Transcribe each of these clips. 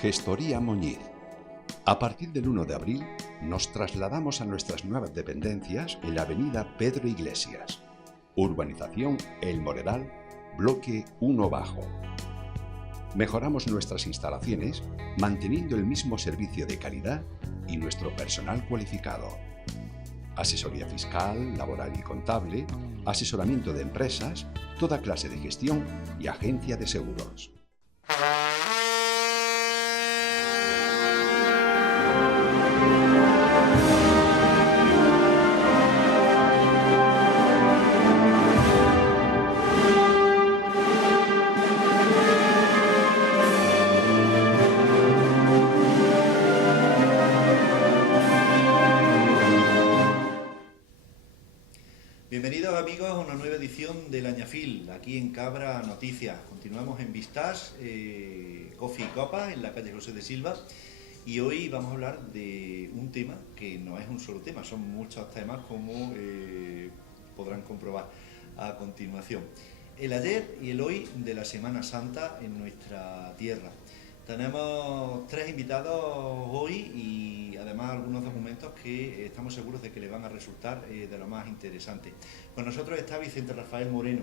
Gestoría Moñiz. A partir del 1 de abril, nos trasladamos a nuestras nuevas dependencias en la avenida Pedro Iglesias, urbanización El Moredal, bloque 1 bajo. Mejoramos nuestras instalaciones manteniendo el mismo servicio de calidad y nuestro personal cualificado. Asesoría fiscal, laboral y contable, asesoramiento de empresas, toda clase de gestión y agencia de seguros. Bienvenidos amigos a una nueva edición del Añafil, aquí en Cabra Noticias. Continuamos en Vistas, Coffee y Copas, en la calle José de Silva, y hoy vamos a hablar de un tema que no es un solo tema, son muchos temas como podrán comprobar a continuación. El ayer y el hoy de la Semana Santa en nuestra tierra. Tenemos tres invitados hoy y además algunos documentos que estamos seguros de que les van a resultar de lo más interesante. Con nosotros está Vicente Rafael Moreno.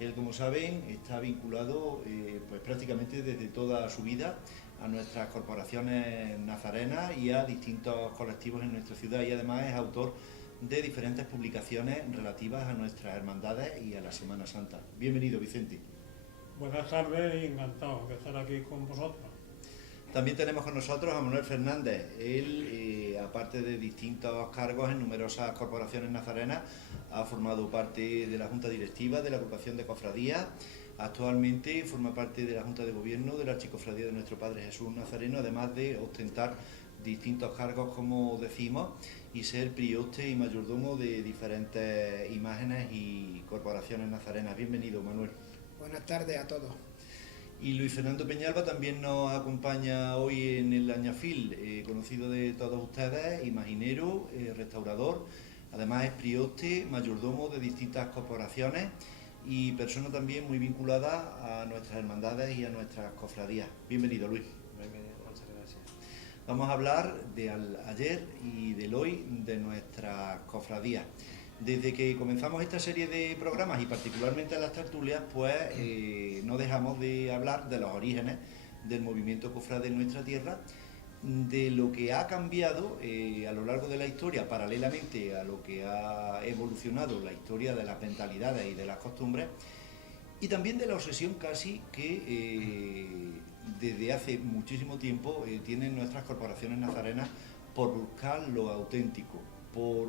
Él, como saben, está vinculado pues prácticamente desde toda su vida a nuestras corporaciones nazarenas y a distintos colectivos en nuestra ciudad, y además es autor de diferentes publicaciones relativas a nuestras hermandades y a la Semana Santa. Bienvenido, Vicente. Buenas tardes y encantado de estar aquí con vosotros. También tenemos con nosotros a Manuel Fernández. Él, aparte de distintos cargos en numerosas corporaciones nazarenas, ha formado parte de la Junta Directiva de la Agrupación de Cofradías. Actualmente forma parte de la Junta de Gobierno de la Archicofradía de Nuestro Padre Jesús Nazareno, además de ostentar distintos cargos, como decimos, y ser prioste y mayordomo de diferentes imágenes y corporaciones nazarenas. Bienvenido, Manuel. Buenas tardes a todos. Y Luis Fernando Peñalba también nos acompaña hoy en el Añafil, conocido de todos ustedes, imaginero, restaurador, además es prioste, mayordomo de distintas corporaciones y persona también muy vinculada a nuestras hermandades y a nuestras cofradías. Bienvenido, Luis. Bienvenido, muchas gracias. Vamos a hablar del ayer y del hoy de nuestras cofradías. Desde que comenzamos esta serie de programas y particularmente en las tertulias, pues no dejamos de hablar de los orígenes del movimiento cofrade en nuestra tierra, de lo que ha cambiado a lo largo de la historia, paralelamente a lo que ha evolucionado la historia de las mentalidades y de las costumbres, y también de la obsesión casi que desde hace muchísimo tiempo tienen nuestras corporaciones nazarenas por buscar lo auténtico, por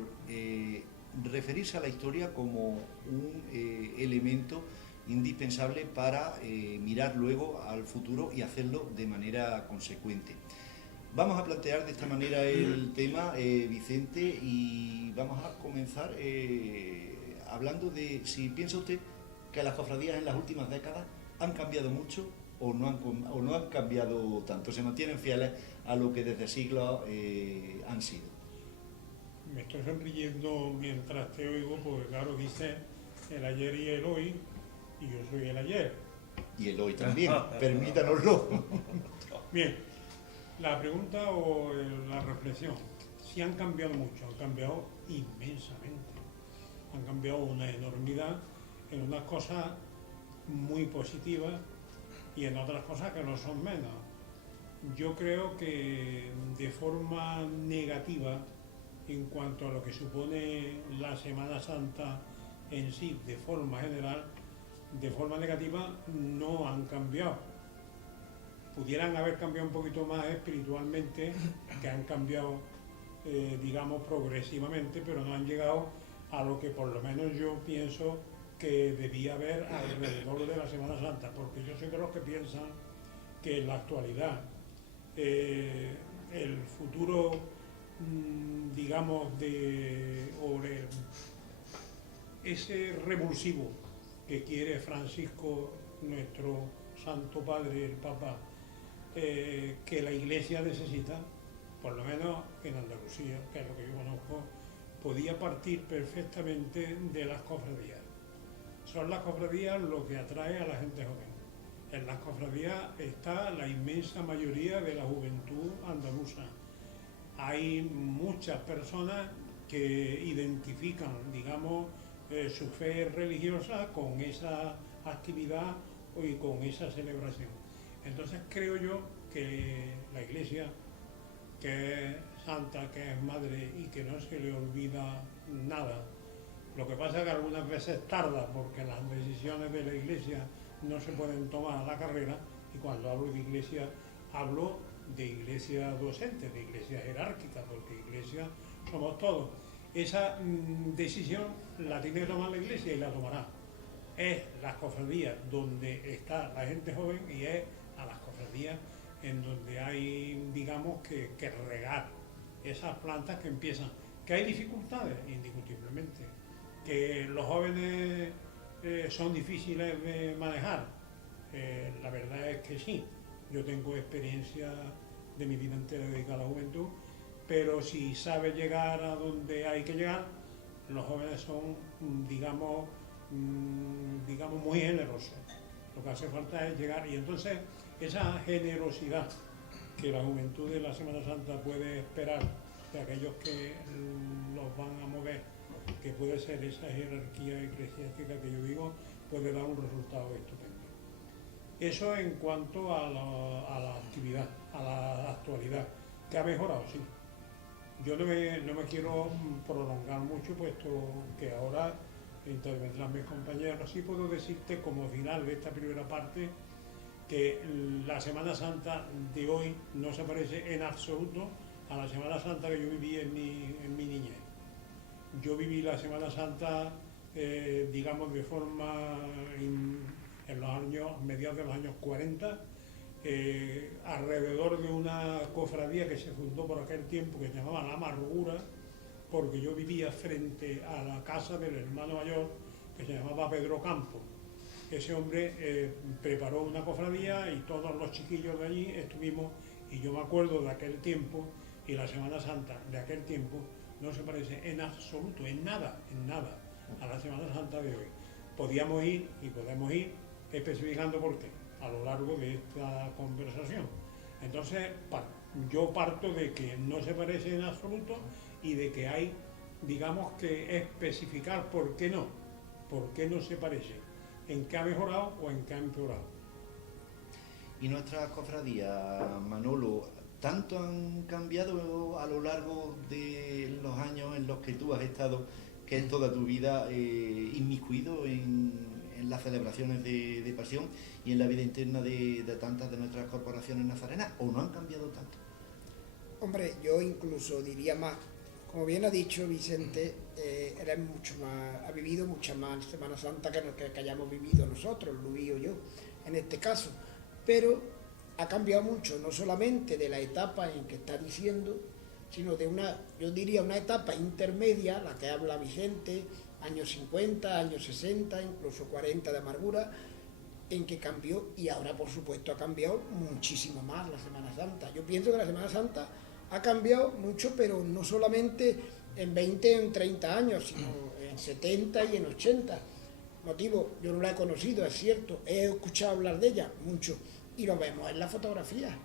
referirse a la historia como un elemento indispensable para mirar luego al futuro y hacerlo de manera consecuente. Vamos a plantear de esta manera el tema, Vicente, y vamos a comenzar hablando de si piensa usted que las cofradías en las últimas décadas han cambiado mucho o no han cambiado tanto, se mantienen fieles a lo que desde siglos han sido. Me estoy sonriendo mientras te oigo porque claro, dice el ayer y el hoy y yo soy el ayer. Y el hoy también, permítanoslo. Bien, la pregunta o la reflexión, sí han cambiado mucho, han cambiado inmensamente, han cambiado una enormidad en unas cosas muy positivas y en otras cosas que no son menos. Yo creo que de forma negativa, en cuanto a lo que supone la Semana Santa en sí, de forma general, de forma negativa, no han cambiado. Pudieran haber cambiado un poquito más espiritualmente, que han cambiado, digamos, progresivamente, pero no han llegado a lo que por lo menos yo pienso que debía haber alrededor de la Semana Santa, porque yo soy de los que piensan que en la actualidad el futuro, digamos, ese revulsivo que quiere Francisco, nuestro Santo Padre, el Papa, que la Iglesia necesita, por lo menos en Andalucía, que es lo que yo conozco, podía partir perfectamente de las cofradías. Son las cofradías lo que atrae a la gente joven. En las cofradías está la inmensa mayoría de la juventud andaluza. Hay muchas personas que identifican, digamos, su fe religiosa con esa actividad y con esa celebración. Entonces creo yo que la Iglesia, que es santa, que es madre y que no se le olvida nada. Lo que pasa es que algunas veces tarda porque las decisiones de la Iglesia no se pueden tomar a la carrera, y cuando hablo de Iglesia hablo de Iglesia docente, de Iglesia jerárquica, porque Iglesia somos todos. Esa decisión la tiene que tomar la Iglesia y la tomará. Es las cofradías donde está la gente joven y es a las cofradías en donde hay, digamos, que regar esas plantas que empiezan. ¿Que hay dificultades? Indiscutiblemente. ¿Que los jóvenes son difíciles de manejar? La verdad es que sí. Yo tengo experiencia de mi vida entera dedicada a la juventud, pero si sabe llegar a donde hay que llegar, los jóvenes son, digamos, muy generosos. Lo que hace falta es llegar, y entonces esa generosidad que la juventud de la Semana Santa puede esperar de aquellos que los van a mover, que puede ser esa jerarquía eclesiástica que yo digo, puede dar un resultado estupendo. Eso en cuanto a la actividad, a la actualidad, que ha mejorado, sí. Yo no me quiero prolongar mucho, puesto que ahora intervendrán mis compañeros. Sí puedo decirte como final de esta primera parte que la Semana Santa de hoy no se parece en absoluto a la Semana Santa que yo viví en mi niñez. Yo viví la Semana Santa, digamos, de forma en los años, mediados de los años 40, alrededor de una cofradía que se fundó por aquel tiempo que se llamaba La Amargura, porque yo vivía frente a la casa del hermano mayor que se llamaba Pedro Campo. Ese hombre preparó una cofradía y todos los chiquillos de allí estuvimos, y yo me acuerdo de aquel tiempo, y la Semana Santa de aquel tiempo no se parece en absoluto, en nada, a la Semana Santa de hoy. Podíamos ir y podemos ir especificando por qué a lo largo de esta conversación. Entonces, yo parto de que no se parece en absoluto y de que hay, digamos, que especificar por qué no se parece, en qué ha mejorado o en qué ha empeorado. Y nuestras cofradías, Manolo, ¿tanto han cambiado a lo largo de los años en los que tú has estado, que es toda tu vida inmiscuido en las celebraciones de pasión y en la vida interna de tantas de nuestras corporaciones nazarenas, o no han cambiado tanto? Hombre, yo incluso diría más, como bien ha dicho Vicente, eres mucho más, ha vivido mucha más Semana Santa que hayamos vivido nosotros, Luis o yo, en este caso, pero ha cambiado mucho, no solamente de la etapa en que está diciendo, sino de yo diría una etapa intermedia, la que habla Vicente, años 50, años 60, incluso 40 de amargura, en que cambió, y ahora por supuesto ha cambiado muchísimo más la Semana Santa. Yo pienso que la Semana Santa ha cambiado mucho, pero no solamente en 20 o en 30 años, sino en 70 y en 80. Motivo, yo no la he conocido, es cierto, he escuchado hablar de ella mucho, y lo vemos en la fotografía.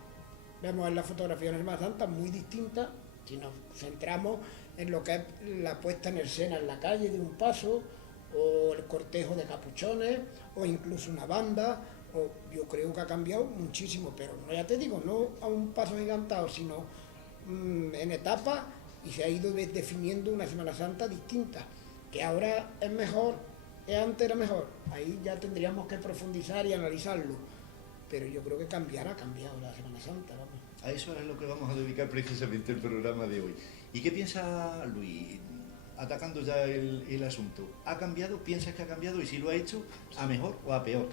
Vemos en la fotografía de la Semana Santa muy distinta, si nos centramos en lo que es la puesta en escena en la calle de un paso, o el cortejo de capuchones, o incluso una banda, yo creo que ha cambiado muchísimo, pero no, ya te digo, no a un paso gigantado, sino en etapas, y se ha ido definiendo una Semana Santa distinta, que ahora es mejor, que antes era mejor. Ahí ya tendríamos que profundizar y analizarlo, pero yo creo que ha cambiado la Semana Santa, vamos. A eso es lo que vamos a dedicar precisamente el programa de hoy. ¿Y qué piensa Luis, atacando ya el asunto? ¿Ha cambiado? ¿Piensas que ha cambiado? Y si lo ha hecho, ¿a mejor o a peor?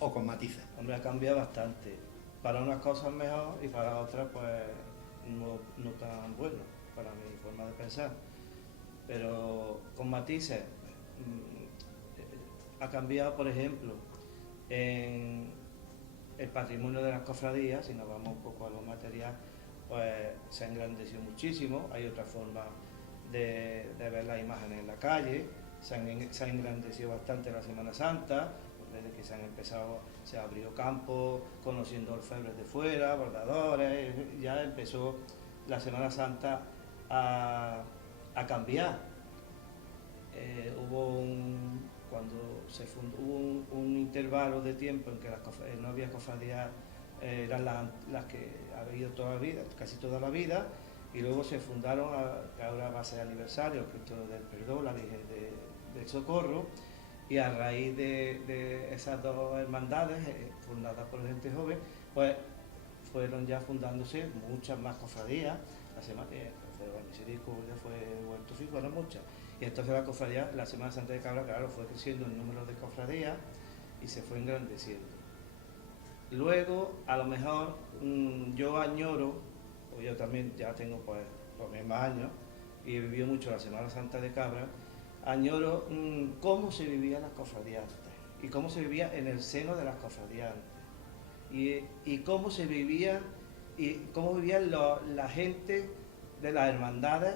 ¿O con matices? Hombre, ha cambiado bastante. Para unas cosas mejor y para otras pues no tan bueno, para mi forma de pensar. Pero con matices, ha cambiado, por ejemplo, en el patrimonio de las cofradías, si nos vamos un poco a lo material, pues se ha engrandeció muchísimo. Hay otra forma de ver las imágenes en la calle, se ha engrandecido bastante la Semana Santa, desde que se abrió campo, conociendo orfebres de fuera, bordadores, ya empezó la Semana Santa a cambiar. Hubo un intervalo de tiempo en que no había cofradías, eran las que ha habido toda la vida, casi toda la vida, y luego se fundaron, que ahora va a ser aniversario, el Cristo del Perdón, la Virgen del Socorro, y a raíz de esas dos hermandades fundadas por gente joven, pues fueron ya fundándose muchas más cofradías. La Semana Misericordia fue Huerto Fijo, fueron muchas. Y entonces la Semana Santa de Cabra, claro, fue creciendo el número de cofradías y se fue engrandeciendo. Luego, a lo mejor, yo añoro, o yo también ya tengo pues los mismos años, y he vivido mucho la Semana Santa de Cabra, añoro cómo se vivía las cofradías antes, y cómo se vivía en el seno de las cofradías antes, y cómo se vivía, y cómo vivían la gente de las hermandades,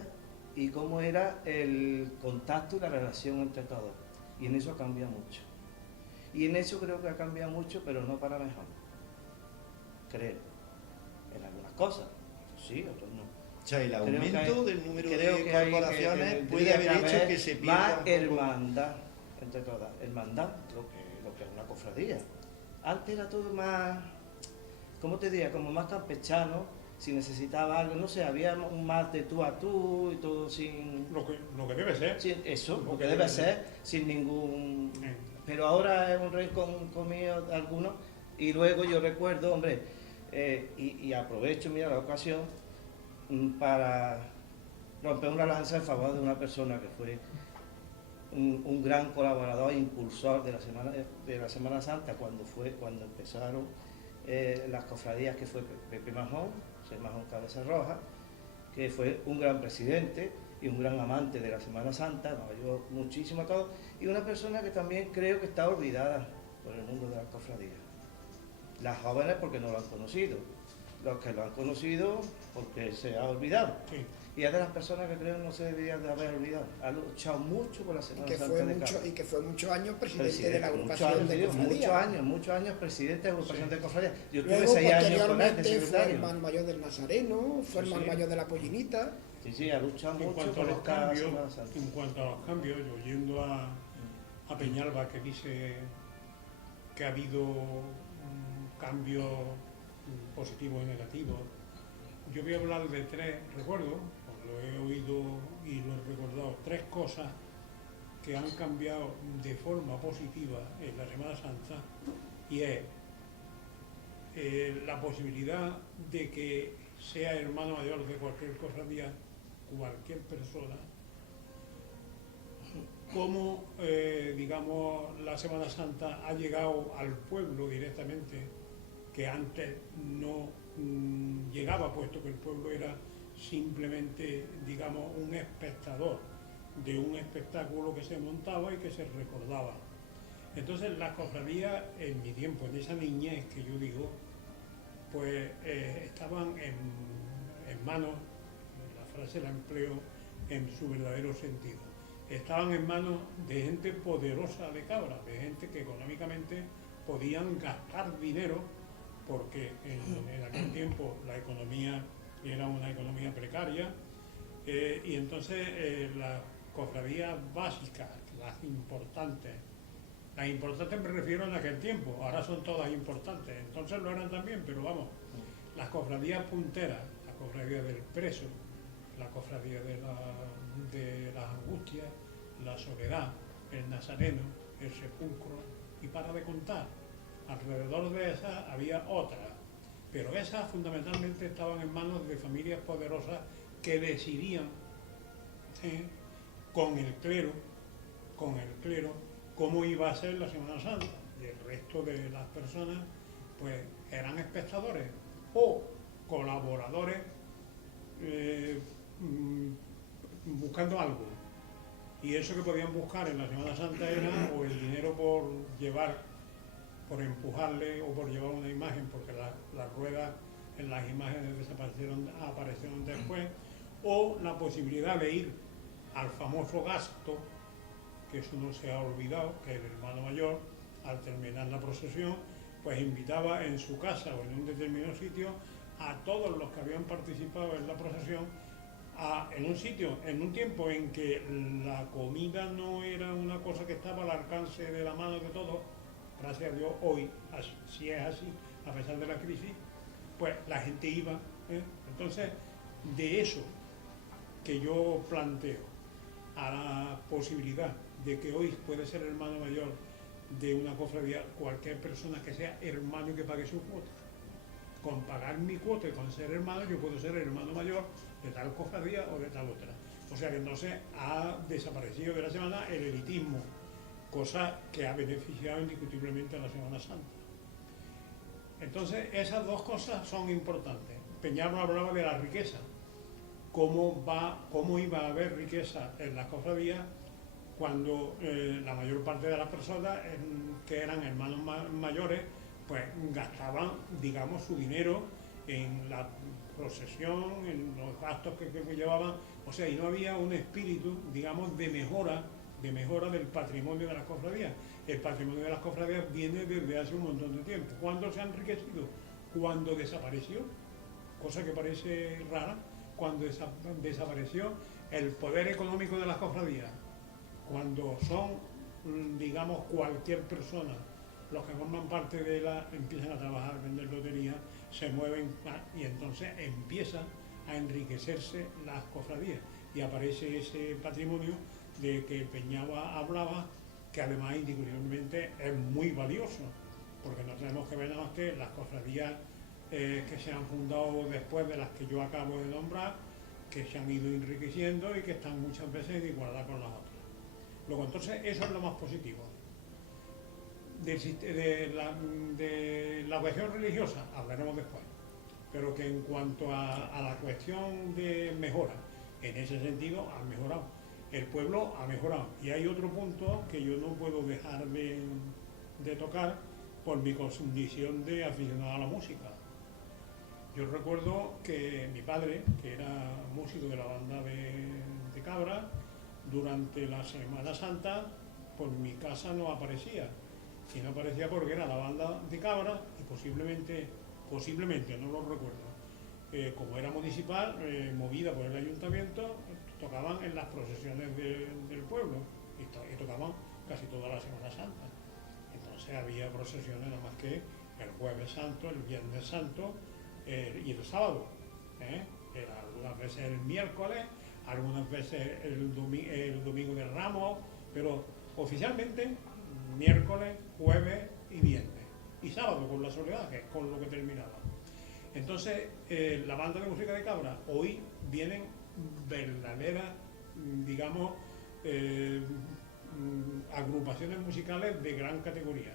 y cómo era el contacto y la relación entre todos. Y en eso ha cambiado mucho. Y en eso creo que ha cambiado mucho, pero no para mejor. Creo. En algunas cosas, sí, otros no. O sea, el aumento del número creo de que corporaciones puede haber hecho que se pierda más un poco. hermandad entre todas. Hermandad, lo que es una cofradía. Antes era todo más, ¿cómo te diría? Como más campechano. Si necesitaba algo, no sé, había un más de tú a tú y todo sin... Lo que debe ser. Eso, lo que debe ser, sin ningún... Pero ahora es un rincón comido de algunos, y luego yo recuerdo, hombre, y aprovecho, mira, la ocasión para romper una lanza en favor de una persona que fue un gran colaborador e impulsor de la Semana Santa cuando empezaron las cofradías, que fue Pepe Majón, José Majón Cabeza Roja, que fue un gran presidente y un gran amante de la Semana Santa, nos ayudó muchísimo a todos, y una persona que también creo que está olvidada por el mundo de las cofradías. Las jóvenes porque no lo han conocido, los que lo han conocido porque se ha olvidado. Sí. Y es de las personas que creo no se deberían de haber olvidado. Ha luchado mucho por la Semana Santa de Cabra. Y que fue muchos años presidente de la agrupación de cofradías. Muchos años presidente de la agrupación de cofradías. Yo Luego, estuve 6 años con él de posteriormente, fue secretario. hermano mayor del Nazareno, fue Sí, hermano sí. mayor de la Pollinita. Sí, ha luchado En mucho cuanto a por los esta cambios, Semana Santa. yo yendo a Peñalba, que dice que ha habido cambios positivos y negativos, yo voy a hablar de tres, recuerdo, lo he oído y lo he recordado, tres cosas que han cambiado de forma positiva en la Semana Santa, y es la posibilidad de que sea hermano mayor de cualquier cofradía, cualquier persona, cómo, digamos, la Semana Santa ha llegado al pueblo directamente, que antes no llegaba, puesto que el pueblo era simplemente, digamos, un espectador de un espectáculo que se montaba y que se recordaba. Entonces las cofradías, en mi tiempo, en esa niñez que yo digo, pues estaban en manos, la frase la empleo en su verdadero sentido, estaban en manos de gente poderosa de Cabra, de gente que económicamente podían gastar dinero, porque en aquel tiempo la economía era una economía precaria, y entonces las cofradías básicas, las importantes me refiero en aquel tiempo, ahora son todas importantes, entonces lo eran también, pero vamos, las cofradías punteras, la cofradía del Preso, la cofradía de las Angustias, la Soledad, el Nazareno, el Sepulcro, y para de contar. Alrededor de esas había otras, pero esas fundamentalmente estaban en manos de familias poderosas que decidían con el clero cómo iba a ser la Semana Santa, y el resto de las personas pues eran espectadores o colaboradores buscando algo, y eso que podían buscar en la Semana Santa era o el dinero por empujarle o por llevar una imagen, porque las ruedas en las imágenes aparecieron después, o la posibilidad de ir al famoso gasto, que eso no se ha olvidado, que el hermano mayor al terminar la procesión, pues invitaba en su casa o en un determinado sitio a todos los que habían participado en la procesión en un sitio, en un tiempo en que la comida no era una cosa que estaba al alcance de la mano de todos. Gracias a Dios hoy si es así, a pesar de la crisis, pues la gente iba, ¿eh? Entonces, de eso que yo planteo a la posibilidad de que hoy puede ser hermano mayor de una cofradía cualquier persona que sea hermano y que pague su cuota. Con pagar mi cuota y con ser hermano, yo puedo ser hermano mayor de tal cofradía o de tal otra. O sea que entonces ha desaparecido de la semana el elitismo, cosa que ha beneficiado indiscutiblemente a la Semana Santa. Entonces esas dos cosas son importantes. Peñarro hablaba de la riqueza, cómo iba a haber riqueza en las cofradías cuando la mayor parte de las personas que eran hermanos mayores pues gastaban, digamos, su dinero en la procesión, en los gastos que llevaban, o sea, y no había un espíritu, digamos, de mejora del patrimonio de las cofradías. El patrimonio de las cofradías viene desde hace un montón de tiempo. ¿Cuándo se ha enriquecido? Cuando desapareció, cosa que parece rara, cuando desapareció el poder económico de las cofradías, cuando son, digamos, cualquier persona, los que forman parte de empiezan a trabajar, vender lotería, se mueven y entonces empiezan a enriquecerse las cofradías y aparece ese patrimonio de que Peñaba hablaba, que además indiscutiblemente es muy valioso, porque no tenemos que ver nada más que las cofradías que se han fundado después de las que yo acabo de nombrar, que se han ido enriqueciendo y que están muchas veces en igualdad con las otras. Luego, entonces, eso es lo más positivo. De la cuestión religiosa hablaremos después, pero que en cuanto a la cuestión de mejora, en ese sentido ha mejorado. El pueblo ha mejorado. Y hay otro punto que yo no puedo dejar de tocar por mi condición de aficionado a la música. Yo recuerdo que mi padre, que era músico de la banda de Cabra, durante la Semana Santa por mi casa no aparecía. Y no aparecía porque era la banda de Cabra y posiblemente, no lo recuerdo, como era municipal, movida por el ayuntamiento, tocaban en las procesiones del pueblo y tocaban casi toda la Semana Santa. Entonces había procesiones nada más que el Jueves Santo, el Viernes Santo y el sábado. Era algunas veces el miércoles, algunas veces el domingo de Ramos, pero oficialmente miércoles, jueves y viernes. Y sábado con la soledad, que es con lo que terminaba. Entonces, la banda de música de Cabra, hoy vienen verdaderas, digamos, agrupaciones musicales de gran categoría.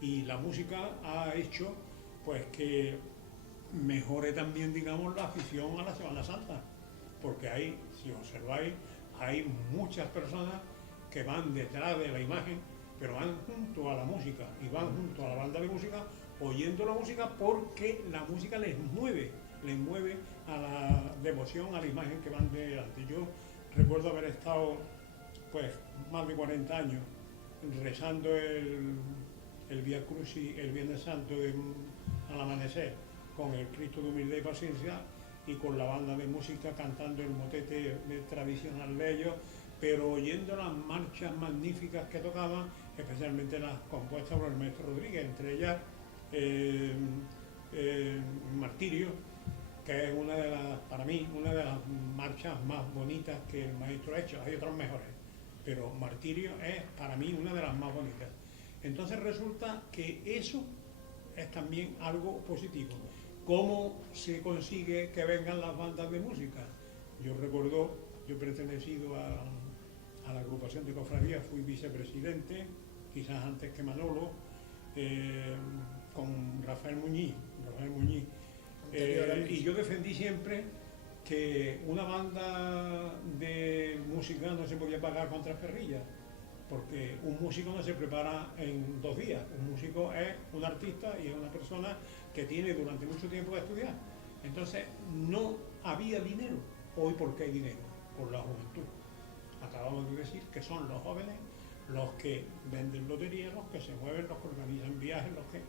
Y la música ha hecho, pues, que mejore también, digamos, la afición a la Semana Santa. Porque hay, si observáis, hay muchas personas que van detrás de la imagen, pero van junto a la música y van junto a la banda de música oyendo la música porque la música les mueve a la devoción a la imagen que van delante. Yo recuerdo haber estado pues más de 40 años rezando el Vía Crucis, el Viernes Santo al amanecer con el Cristo de humildad y paciencia y con la banda de música cantando el motete tradicional de ellos, pero oyendo las marchas magníficas que tocaban, especialmente las compuestas por el maestro Rodríguez, entre ellas Martirio, que es para mí, una de las marchas más bonitas que el maestro ha hecho. Hay otras mejores, pero Martirio es para mí una de las más bonitas. Entonces resulta que eso es también algo positivo. ¿Cómo se consigue que vengan las bandas de música? Yo recuerdo, yo he pertenecido a la agrupación de cofradías, fui vicepresidente, quizás antes que Manolo, con Rafael Muñiz. Y yo defendí siempre que una banda de música no se podía pagar con transferrillas, porque un músico no se prepara en 2 días. Un músico es un artista y es una persona que tiene durante mucho tiempo que estudiar. Entonces no había dinero. Hoy, ¿por qué hay dinero? Por la juventud. Acabamos de decir que son los jóvenes los que venden lotería, los que se mueven, los que organizan viajes, los que...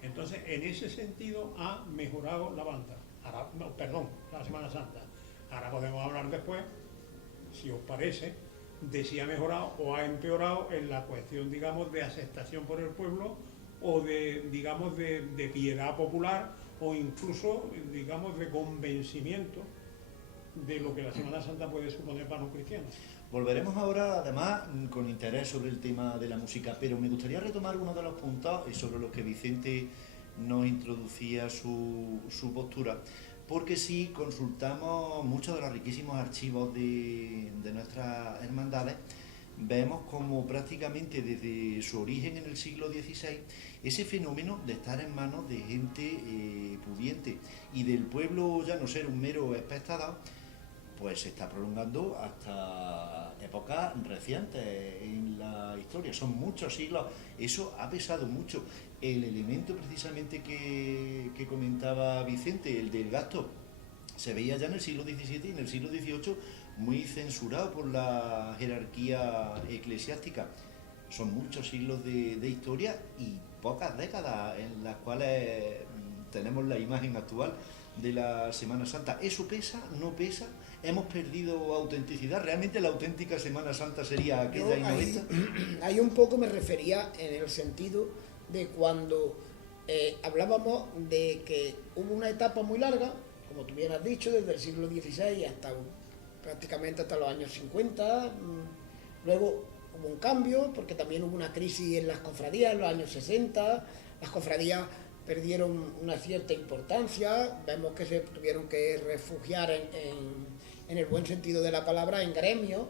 Entonces, en ese sentido ha mejorado la banda. Ahora, no, perdón, la Semana Santa. Ahora podemos hablar después, si os parece, de si ha mejorado o ha empeorado en la cuestión, digamos, de aceptación por el pueblo o de, digamos, de piedad popular o incluso, digamos, de convencimiento de lo que la Semana Santa puede suponer para los cristianos. Volveremos ahora, además, con interés sobre el tema de la música, pero me gustaría retomar uno de los puntos sobre los que Vicente nos introducía su postura, porque si consultamos muchos de los riquísimos archivos de nuestras hermandades, vemos como prácticamente desde su origen en el siglo XVI, ese fenómeno de estar en manos de gente pudiente y del pueblo ya no ser un mero espectador, pues se está prolongando hasta épocas recientes en la historia. Son muchos siglos, eso ha pesado mucho. El elemento precisamente que comentaba Vicente, el del gasto, se veía ya en el siglo XVII y en el siglo XVIII muy censurado por la jerarquía eclesiástica. Son muchos siglos de historia y pocas décadas en las cuales tenemos la imagen actual de la Semana Santa. ¿Eso pesa? ¿No pesa? ¿Hemos perdido autenticidad? ¿Realmente la auténtica Semana Santa sería aquella y no esta? Ahí un poco me refería en el sentido de cuando hablábamos de que hubo una etapa muy larga, como tú bien has dicho, desde el siglo XVI hasta prácticamente hasta los años 50, luego hubo un cambio, porque también hubo una crisis en las cofradías en los años 60, las cofradías perdieron una cierta importancia, vemos que se tuvieron que refugiar en el buen sentido de la palabra, en gremios,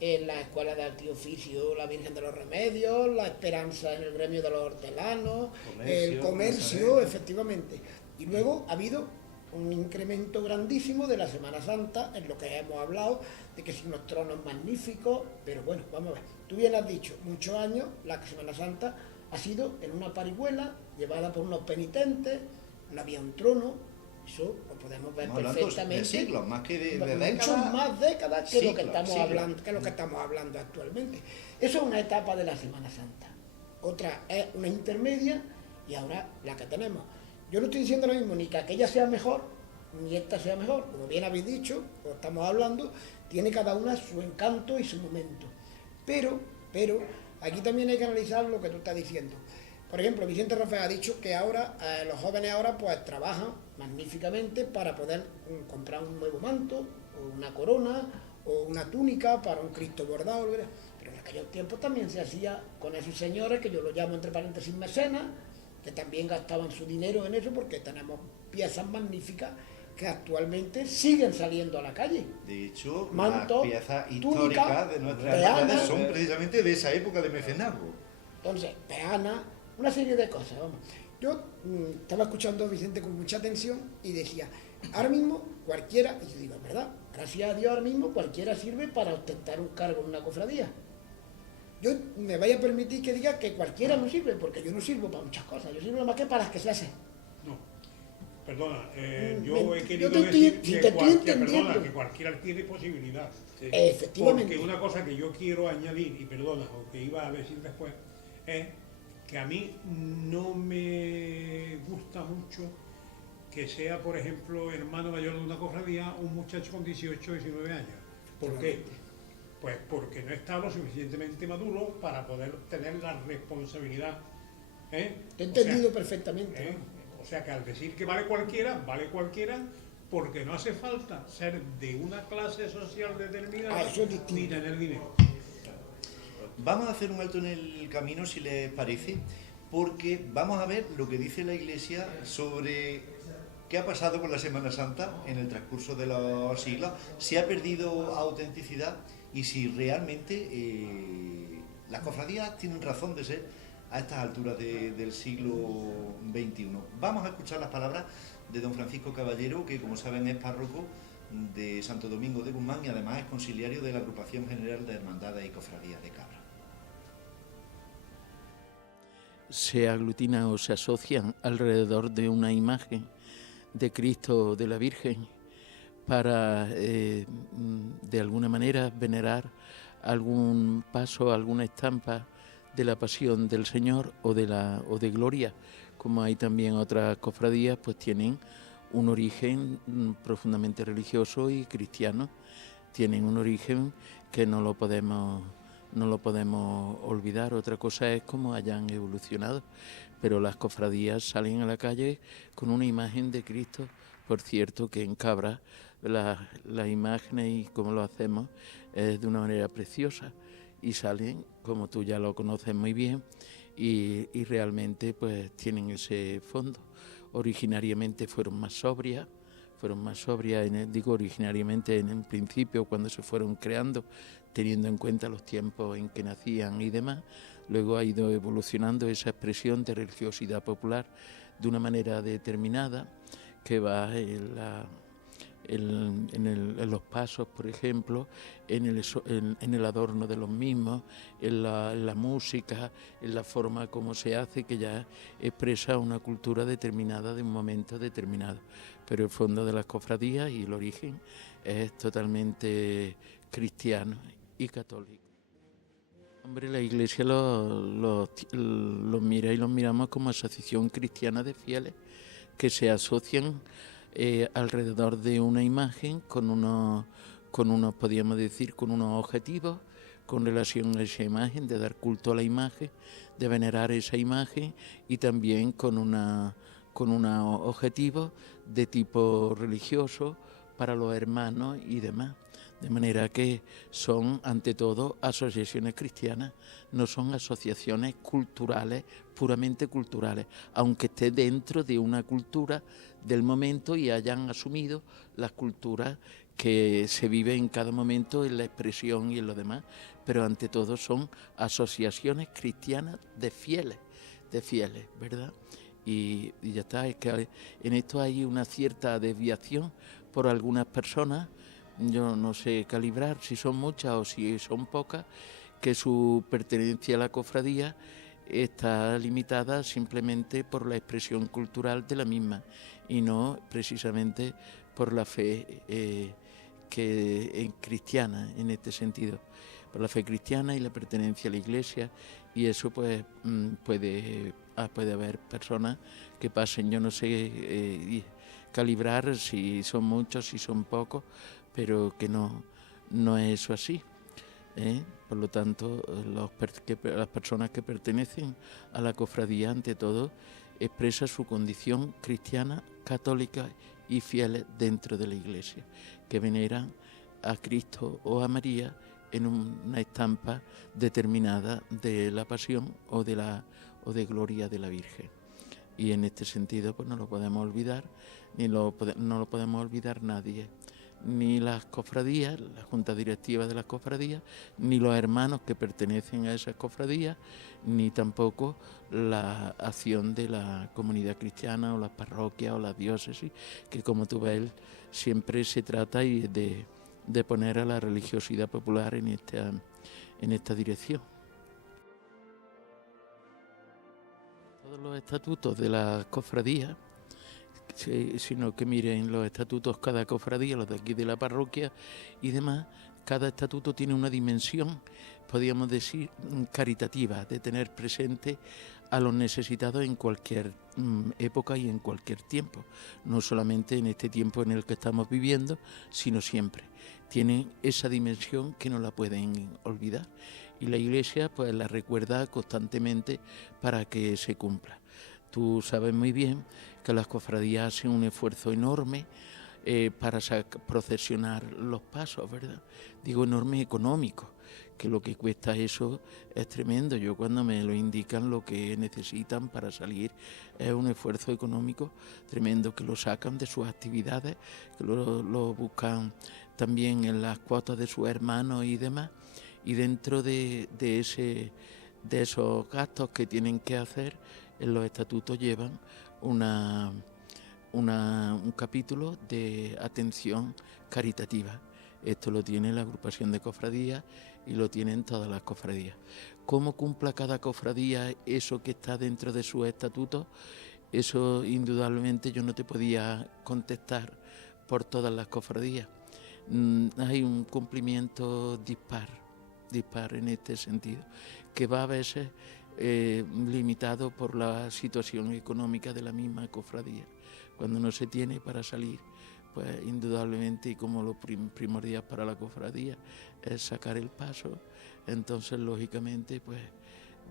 en la Escuela de Arte y Oficio, la Virgen de los Remedios, la Esperanza en el gremio de los hortelanos, el comercio, efectivamente. Y luego ha habido un incremento grandísimo de la Semana Santa, en lo que hemos hablado, de que son unos tronos magníficos, pero bueno, vamos a ver. Tú bien has dicho, muchos años la Semana Santa ha sido en una parihuela, llevada por unos penitentes, no había un trono, eso lo podemos ver perfectamente. De siglos, más que de muchas décadas. Más décadas que Siglos, lo que estamos siglos. hablando, que lo que estamos hablando actualmente. Eso es una etapa de la Semana Santa. Otra es una intermedia y ahora la que tenemos. Yo no estoy diciendo lo mismo, ni que aquella sea mejor, ni esta sea mejor. Como bien habéis dicho, o estamos hablando, tiene cada una su encanto y su momento. Pero, aquí también hay que analizar lo que tú estás diciendo. Por ejemplo, Vicente Rafael ha dicho que ahora, los jóvenes ahora pues trabajan magníficamente para poder comprar un nuevo manto, o una corona, o una túnica para un Cristo bordado, ¿verdad? Pero en aquellos tiempos también se hacía con esos señores, que yo los llamo entre paréntesis mecenas, que también gastaban su dinero en eso, porque tenemos piezas magníficas que actualmente siguen saliendo a la calle. De hecho, Manto, las piezas túnica, históricas de nuestras peana, hermandades son precisamente de esa época de mecenazgo. Entonces, peana, una serie de cosas, vamos. Yo estaba escuchando a Vicente con mucha atención y decía, ahora mismo cualquiera, y yo digo, es verdad, gracias a Dios ahora mismo cualquiera sirve para ostentar un cargo en una cofradía. Yo me vaya a permitir que diga que cualquiera no sirve, porque yo no sirvo para muchas cosas, yo sirvo nada más que para las que se hacen. No, perdona, yo he querido yo decir que cualquiera tiene posibilidad. Sí. Efectivamente. Porque una cosa que yo quiero añadir, y perdona, o que iba a decir después, es que a mí no me gusta mucho que sea, por ejemplo, hermano mayor de una cofradía, un muchacho con 18 o 19 años. ¿Por qué? Pues porque no está lo suficientemente maduro para poder tener la responsabilidad. Te he entendido perfectamente. O sea que al decir que vale cualquiera porque no hace falta ser de una clase social determinada ni tener dinero. Vamos a hacer un alto en el camino, si les parece, porque vamos a ver lo que dice la Iglesia sobre qué ha pasado con la Semana Santa en el transcurso de los siglos, si ha perdido autenticidad y si realmente las cofradías tienen razón de ser a estas alturas del siglo XXI. Vamos a escuchar las palabras de don Francisco Caballero, que como saben es párroco de Santo Domingo de Guzmán y además es conciliario de la Agrupación General de Hermandades y Cofradías de Cabra. Se aglutinan o se asocian alrededor de una imagen de Cristo o de la Virgen para, de alguna manera, venerar algún paso, alguna estampa de la pasión del Señor o de gloria, como hay también otras cofradías, pues tienen un origen profundamente religioso y cristiano, tienen un origen que no lo podemos olvidar. Otra cosa es cómo hayan evolucionado, pero las cofradías salen a la calle con una imagen de Cristo. Por cierto, que en Cabra las imágenes y cómo lo hacemos es de una manera preciosa, y salen, como tú ya lo conoces muy bien, y realmente pues tienen ese fondo. Originariamente fueron más sobrias, originariamente en el principio, cuando se fueron creando, teniendo en cuenta los tiempos en que nacían y demás. Luego ha ido evolucionando esa expresión de religiosidad popular de una manera determinada, que va en los pasos, por ejemplo, en el adorno de los mismos, en la música, en la forma como se hace, que ya expresa una cultura determinada de un momento determinado. Pero el fondo de las cofradías y el origen es totalmente cristiano y católico. Hombre, la Iglesia lo mira y los miramos como asociación cristiana de fieles que se asocian alrededor de una imagen con unos, podríamos decir, con unos objetivos con relación a esa imagen, de dar culto a la imagen, de venerar esa imagen, y también con unos objetivos de tipo religioso para los hermanos y demás. De manera que son, ante todo, asociaciones cristianas, no son asociaciones culturales, puramente culturales, aunque esté dentro de una cultura del momento y hayan asumido las culturas que se viven en cada momento en la expresión y en lo demás, pero ante todo son asociaciones cristianas de fieles, ¿verdad? Y ya está, es que en esto hay una cierta desviación por algunas personas. Yo no sé calibrar si son muchas o si son pocas, que su pertenencia a la cofradía está limitada simplemente por la expresión cultural de la misma y no precisamente por la fe cristiana en este sentido, por la fe cristiana y la pertenencia a la Iglesia. Y eso pues puede haber personas que pasen, yo no sé calibrar si son muchos, si son pocos, pero que no es eso así. Por lo tanto, las personas que pertenecen a la cofradía, ante todo, expresan su condición cristiana, católica y fieles dentro de la Iglesia, que veneran a Cristo o a María en una estampa determinada de la pasión o de gloria de la Virgen. Y en este sentido pues no lo podemos olvidar, no lo podemos olvidar nadie, ni las cofradías, la junta directiva de las cofradías, ni los hermanos que pertenecen a esas cofradías, ni tampoco la acción de la comunidad cristiana o las parroquias o las diócesis, que como tú ves siempre se trata de poner a la religiosidad popular en esta dirección. Todos los estatutos de la cofradía, sino que miren los estatutos, cada cofradía, los de aquí de la parroquia y demás, cada estatuto tiene una dimensión, podríamos decir, caritativa, de tener presente a los necesitados en cualquier época y en cualquier tiempo, no solamente en este tiempo en el que estamos viviendo, sino siempre. Tienen esa dimensión que no la pueden olvidar, y la Iglesia pues la recuerda constantemente para que se cumpla. Tú sabes muy bien que las cofradías hacen un esfuerzo enorme para procesionar los pasos, ¿verdad? Digo enorme económico, que lo que cuesta eso es tremendo. Yo cuando me lo indican lo que necesitan para salir es un esfuerzo económico tremendo, que lo sacan de sus actividades, que lo buscan también en las cuotas de sus hermanos y demás, y dentro de esos gastos que tienen que hacer, en los estatutos llevan un capítulo de atención caritativa. Esto lo tiene la agrupación de cofradías y lo tienen todas las cofradías. ¿Cómo cumpla cada cofradía eso que está dentro de sus estatutos? Eso indudablemente yo no te podía contestar por todas las cofradías. Hay un cumplimiento dispar, dispar en este sentido, que va a veces limitado por la situación económica de la misma cofradía. Cuando no se tiene para salir, pues indudablemente, y como lo primordial para la cofradía es sacar el paso, entonces lógicamente pues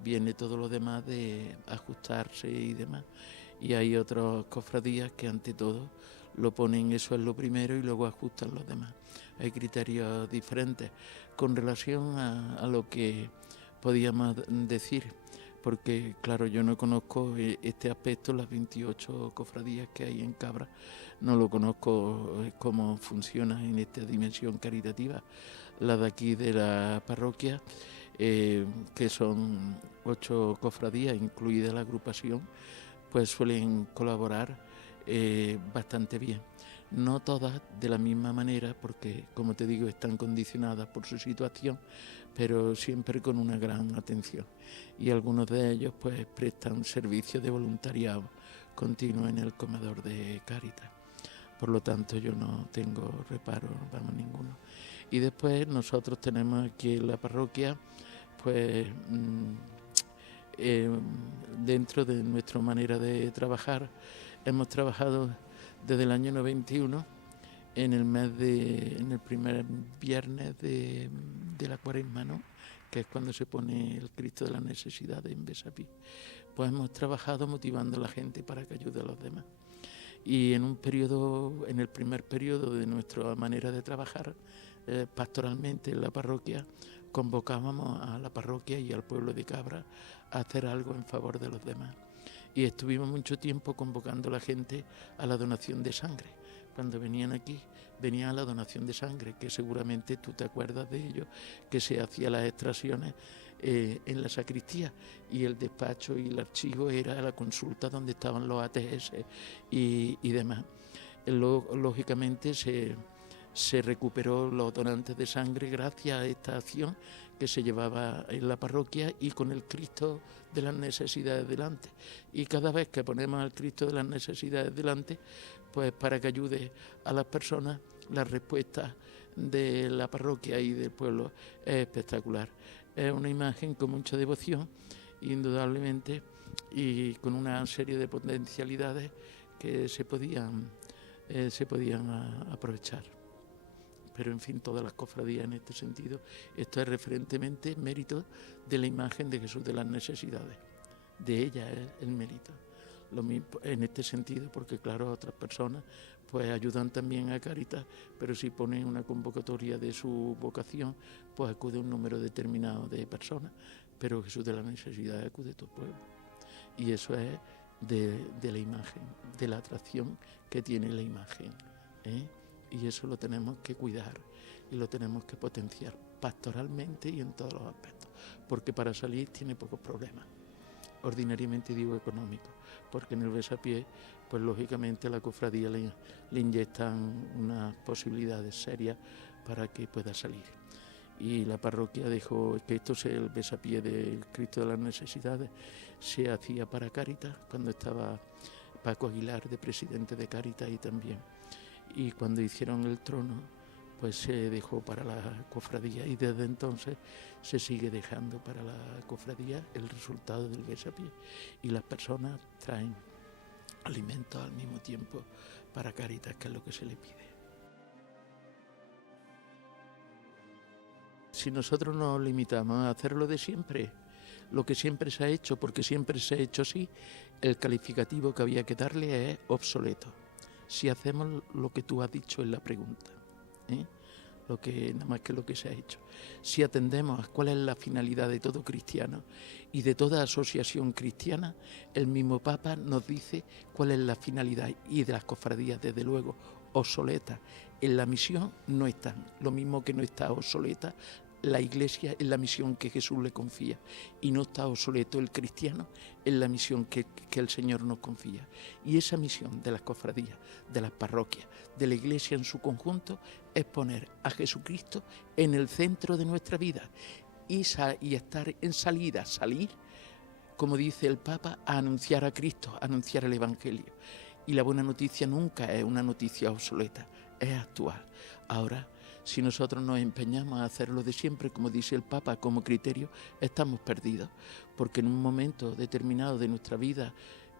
viene todo lo demás de ajustarse y demás. Y hay otras cofradías que ante todo lo ponen, eso es lo primero, y luego ajustan los demás. Hay criterios diferentes con relación a lo que podíamos decir, porque claro, yo no conozco este aspecto, las 28 cofradías que hay en Cabra, no lo conozco cómo funciona en esta dimensión caritativa. La de aquí de la parroquia, que son 8 cofradías, incluida la agrupación, pues suelen colaborar bastante bien. No todas de la misma manera, porque como te digo, están condicionadas por su situación, pero siempre con una gran atención. Y algunos de ellos pues prestan servicio de voluntariado continuo en el comedor de Cáritas. Por lo tanto, yo no tengo reparo, vamos, ninguno. Y después nosotros tenemos aquí en la parroquia, pues dentro de nuestra manera de trabajar, hemos trabajado desde el año 91 en el primer viernes de la Cuaresma, ¿no?, que es cuando se pone el Cristo de las Necesidades en Besapí. Pues hemos trabajado motivando a la gente para que ayude a los demás. Y en el primer periodo de nuestra manera de trabajar, pastoralmente en la parroquia, convocábamos a la parroquia y al pueblo de Cabra a hacer algo en favor de los demás. Y estuvimos mucho tiempo convocando a la gente a la donación de sangre. Cuando venían aquí, venían a la donación de sangre, que seguramente tú te acuerdas de ello, que se hacían las extracciones en la sacristía, y el despacho y el archivo era la consulta donde estaban los ATS y demás. Lógicamente se recuperó los donantes de sangre gracias a esta acción que se llevaba en la parroquia y con el Cristo de las Necesidades delante. Y cada vez que ponemos al Cristo de las Necesidades delante, pues para que ayude a las personas, la respuesta de la parroquia y del pueblo es espectacular. Es una imagen con mucha devoción, indudablemente, y con una serie de potencialidades que se podían aprovechar. Pero en fin, todas las cofradías en este sentido, esto es referentemente mérito de la imagen de Jesús de las Necesidades. De ella es el mérito. Lo mismo en este sentido, porque claro, otras personas pues ayudan también a Cáritas, pero si ponen una convocatoria de su vocación, pues acude un número determinado de personas, pero Jesús de las Necesidades acude todo el pueblo. Y eso es de la imagen, de la atracción que tiene la imagen, ¿eh? Y eso lo tenemos que cuidar y lo tenemos que potenciar pastoralmente y en todos los aspectos, porque para salir tiene pocos problemas, ordinariamente digo económicos, porque en el besapié, pues lógicamente a la cofradía le inyectan unas posibilidades serias para que pueda salir. Y la parroquia dejó que el besapié del Cristo de las Necesidades se hacía para Cáritas, cuando estaba Paco Aguilar de presidente de Cáritas y también. Y cuando hicieron el trono, pues se dejó para la cofradía, y desde entonces se sigue dejando para la cofradía el resultado del besapié. Y las personas traen alimentos al mismo tiempo para Cáritas, que es lo que se le pide. Si nosotros nos limitamos a hacer lo de siempre, lo que siempre se ha hecho, porque siempre se ha hecho así, el calificativo que había que darle es obsoleto. Si hacemos lo que tú has dicho en la pregunta, nada más que lo que se ha hecho, si atendemos a cuál es la finalidad de todo cristiano y de toda asociación cristiana, el mismo Papa nos dice cuál es la finalidad, y de las cofradías, desde luego, obsoletas en la misión no están, lo mismo que no está obsoleta la Iglesia en la misión que Jesús le confía, y no está obsoleto el cristiano en la misión que el Señor nos confía. Y esa misión de las cofradías, de las parroquias, de la Iglesia en su conjunto, es poner a Jesucristo en el centro de nuestra vida y estar en salida, salir, como dice el Papa, a anunciar a Cristo, a anunciar el Evangelio. Y la buena noticia nunca es una noticia obsoleta, es actual. Ahora, Si nosotros nos empeñamos a hacer lo de siempre, como dice el Papa, como criterio, estamos perdidos, porque en un momento determinado de nuestra vida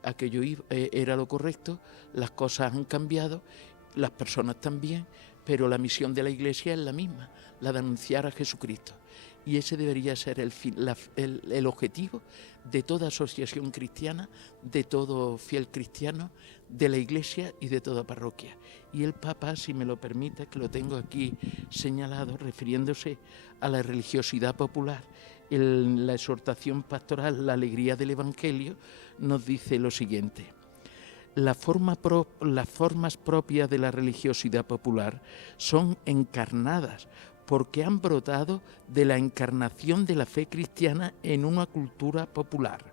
aquello era lo correcto, las cosas han cambiado, las personas también, pero la misión de la Iglesia es la misma, la de anunciar a Jesucristo. Y ese debería ser el objetivo de toda asociación cristiana, de todo fiel cristiano, de la Iglesia y de toda parroquia. Y el Papa, si me lo permite, que lo tengo aquí señalado, refiriéndose a la religiosidad popular, en la exhortación pastoral, la alegría del Evangelio, nos dice lo siguiente: las formas propias de la religiosidad popular son encarnadas porque han brotado de la encarnación de la fe cristiana en una cultura popular.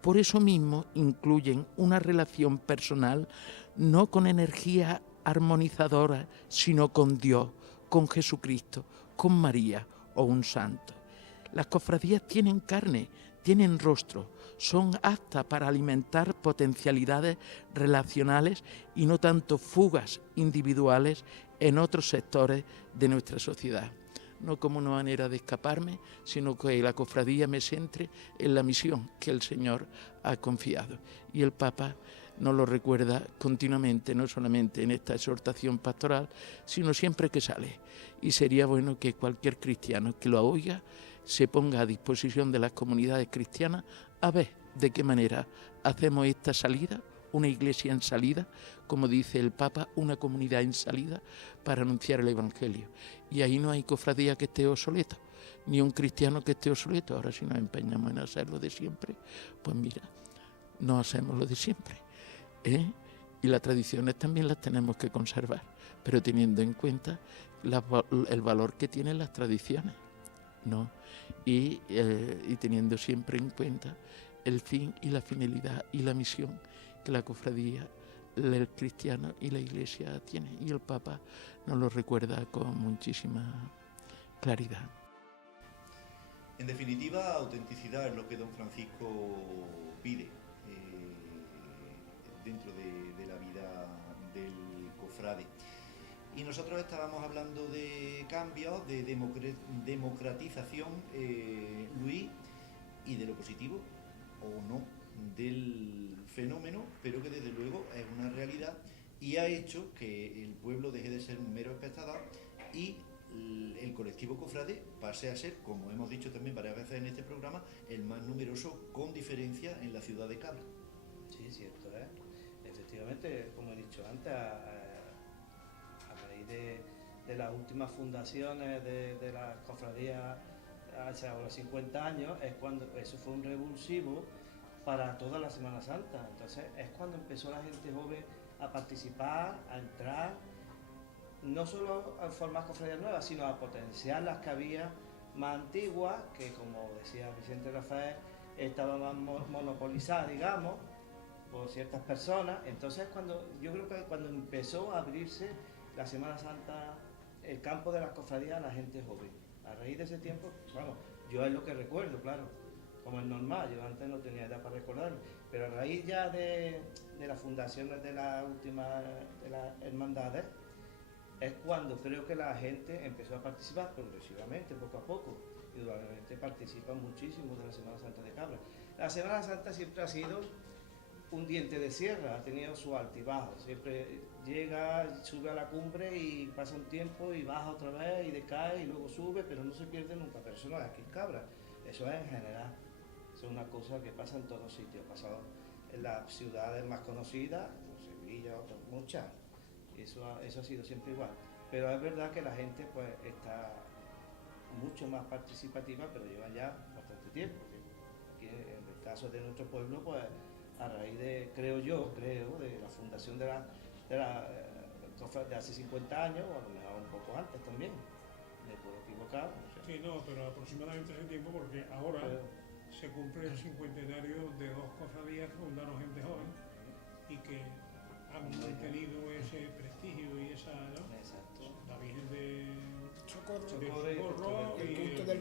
Por eso mismo incluyen una relación personal no con energía armonizadora, sino con Dios, con Jesucristo, con María o un santo. Las cofradías tienen carne, tienen rostro, son aptas para alimentar potencialidades relacionales y no tanto fugas individuales en otros sectores de nuestra sociedad. No como una manera de escaparme, sino que la cofradía me centre en la misión que el Señor ha confiado. Y el Papa nos lo recuerda continuamente, no solamente en esta exhortación pastoral, sino siempre que sale. Y sería bueno que cualquier cristiano que lo oiga se ponga a disposición de las comunidades cristianas a ver de qué manera hacemos esta salida, una iglesia en salida, como dice el Papa, una comunidad en salida para anunciar el Evangelio. Y ahí no hay cofradía que esté obsoleta, ni un cristiano que esté obsoleto. Ahora si nos empeñamos en hacer lo de siempre, pues mira, no hacemos lo de siempre, ¿eh? Y las tradiciones también las tenemos que conservar, pero teniendo en cuenta el valor que tienen las tradiciones, ¿no? Y teniendo siempre en cuenta el fin y la finalidad y la misión que la cofradía, el cristiano y la Iglesia tiene. Y el Papa nos lo recuerda con muchísima claridad. En definitiva, autenticidad es lo que don Francisco pide dentro de la vida del cofrade. Y nosotros estábamos hablando de cambios, de democratización, Luis, y de lo positivo o no del fenómeno, pero que desde luego es una realidad y ha hecho que el pueblo deje de ser un mero espectador y el colectivo cofrade pase a ser, como hemos dicho también varias veces en este programa, el más numeroso con diferencia en la ciudad de Cabra. Sí, cierto, ¿eh? Efectivamente, como he dicho antes, a raíz de las últimas fundaciones de las cofradías hace ahora 50 años, es cuando eso fue un revulsivo para toda la Semana Santa. Entonces es cuando empezó la gente joven a participar, a entrar, no solo a formar cofradías nuevas, sino a potenciar las que había más antiguas, que como decía Vicente Rafael, estaban más monopolizadas, digamos, por ciertas personas. Entonces yo creo que cuando empezó a abrirse la Semana Santa, el campo de las cofradías a la gente joven. A raíz de ese tiempo, vamos, yo es lo que recuerdo, claro, como es normal, yo antes no tenía edad para recordarlo, pero a raíz ya de las fundaciones de las últimas de las hermandades, es cuando creo que la gente empezó a participar progresivamente, poco a poco, y probablemente participan muchísimo de la Semana Santa de Cabra. La Semana Santa siempre ha sido un diente de sierra, ha tenido su altibajo, siempre llega, sube a la cumbre y pasa un tiempo y baja otra vez y decae y luego sube, pero no se pierde nunca. Pero eso no es aquí en Cabra, eso es en general, eso es una cosa que pasa en todos sitios, ha pasado en las ciudades más conocidas, como Sevilla, otras muchas, y eso ha sido siempre igual. Pero es verdad que la gente pues está mucho más participativa, pero lleva ya bastante tiempo. Aquí en el caso de nuestro pueblo, pues a raíz de, creo de la fundación de hace 50 años, o a lo mejor un poco antes también, me puedo equivocar. No sé. Sí, no, pero aproximadamente ese tiempo, porque ahora se cumple el cincuentenario de dos cofradías que fundaron gente joven y que han mantenido ese prestigio y esa, ¿no? Exacto. La Virgen de Socorro y el culto del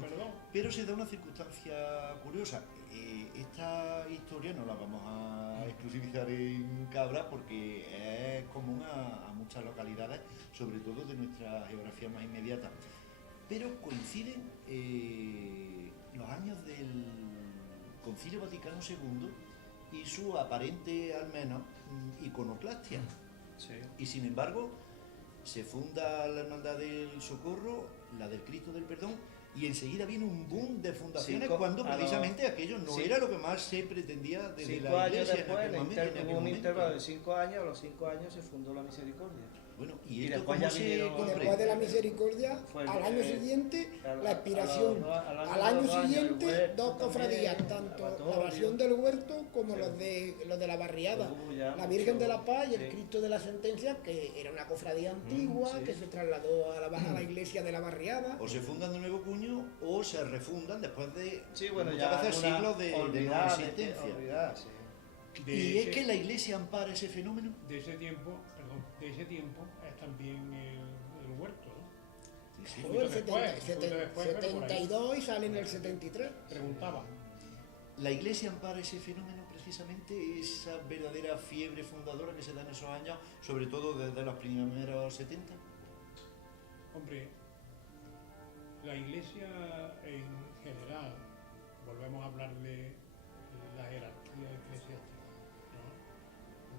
perdón. Pero se da una circunstancia curiosa. Esta historia no la vamos a exclusivizar en Cabra porque es común a muchas localidades, sobre todo de nuestra geografía más inmediata. Pero coinciden los años del Concilio Vaticano II y su aparente, al menos, iconoclastia. Sí. Y sin embargo, se funda la Hermandad del Socorro, la del Cristo del Perdón, y enseguida viene un boom de fundaciones cuando precisamente aquello no era lo que más se pretendía desde la Iglesia en aquel momento. Hubo un intervalo de 5 años, a los 5 años se fundó la Misericordia. Bueno, Y esto después cómo ya se vinieron- comprende? Después de la misericordia, Fue, al año siguiente, al- la expiración. al Al año dos años, siguiente, el huerto dos cofradías, también, tanto Abatorio. la oración del huerto como Sí. los de la barriada. Hubo ya La Virgen de la mucho- Paz y el sí. Cristo de la Sentencia, que era una cofradía antigua, sí. que se trasladó a la iglesia de la barriada. O se fundan de nuevo cuño o se refundan después de Sí, bueno, muchas ya veces alguna siglos de no olvidada, existencia. olvidada, sí. Y es que la Iglesia ampara ese fenómeno. De ese tiempo es también el huerto, ¿no? Sí, sí. Fue el después, un poquito después, pero por ahí. 72 y sale en el 73. Preguntaba. La Iglesia ampara ese fenómeno precisamente, esa verdadera fiebre fundadora que se da en esos años, sobre todo desde los primeros 70. Hombre, la Iglesia en general, volvemos a hablar de la jerarquía eclesiástica,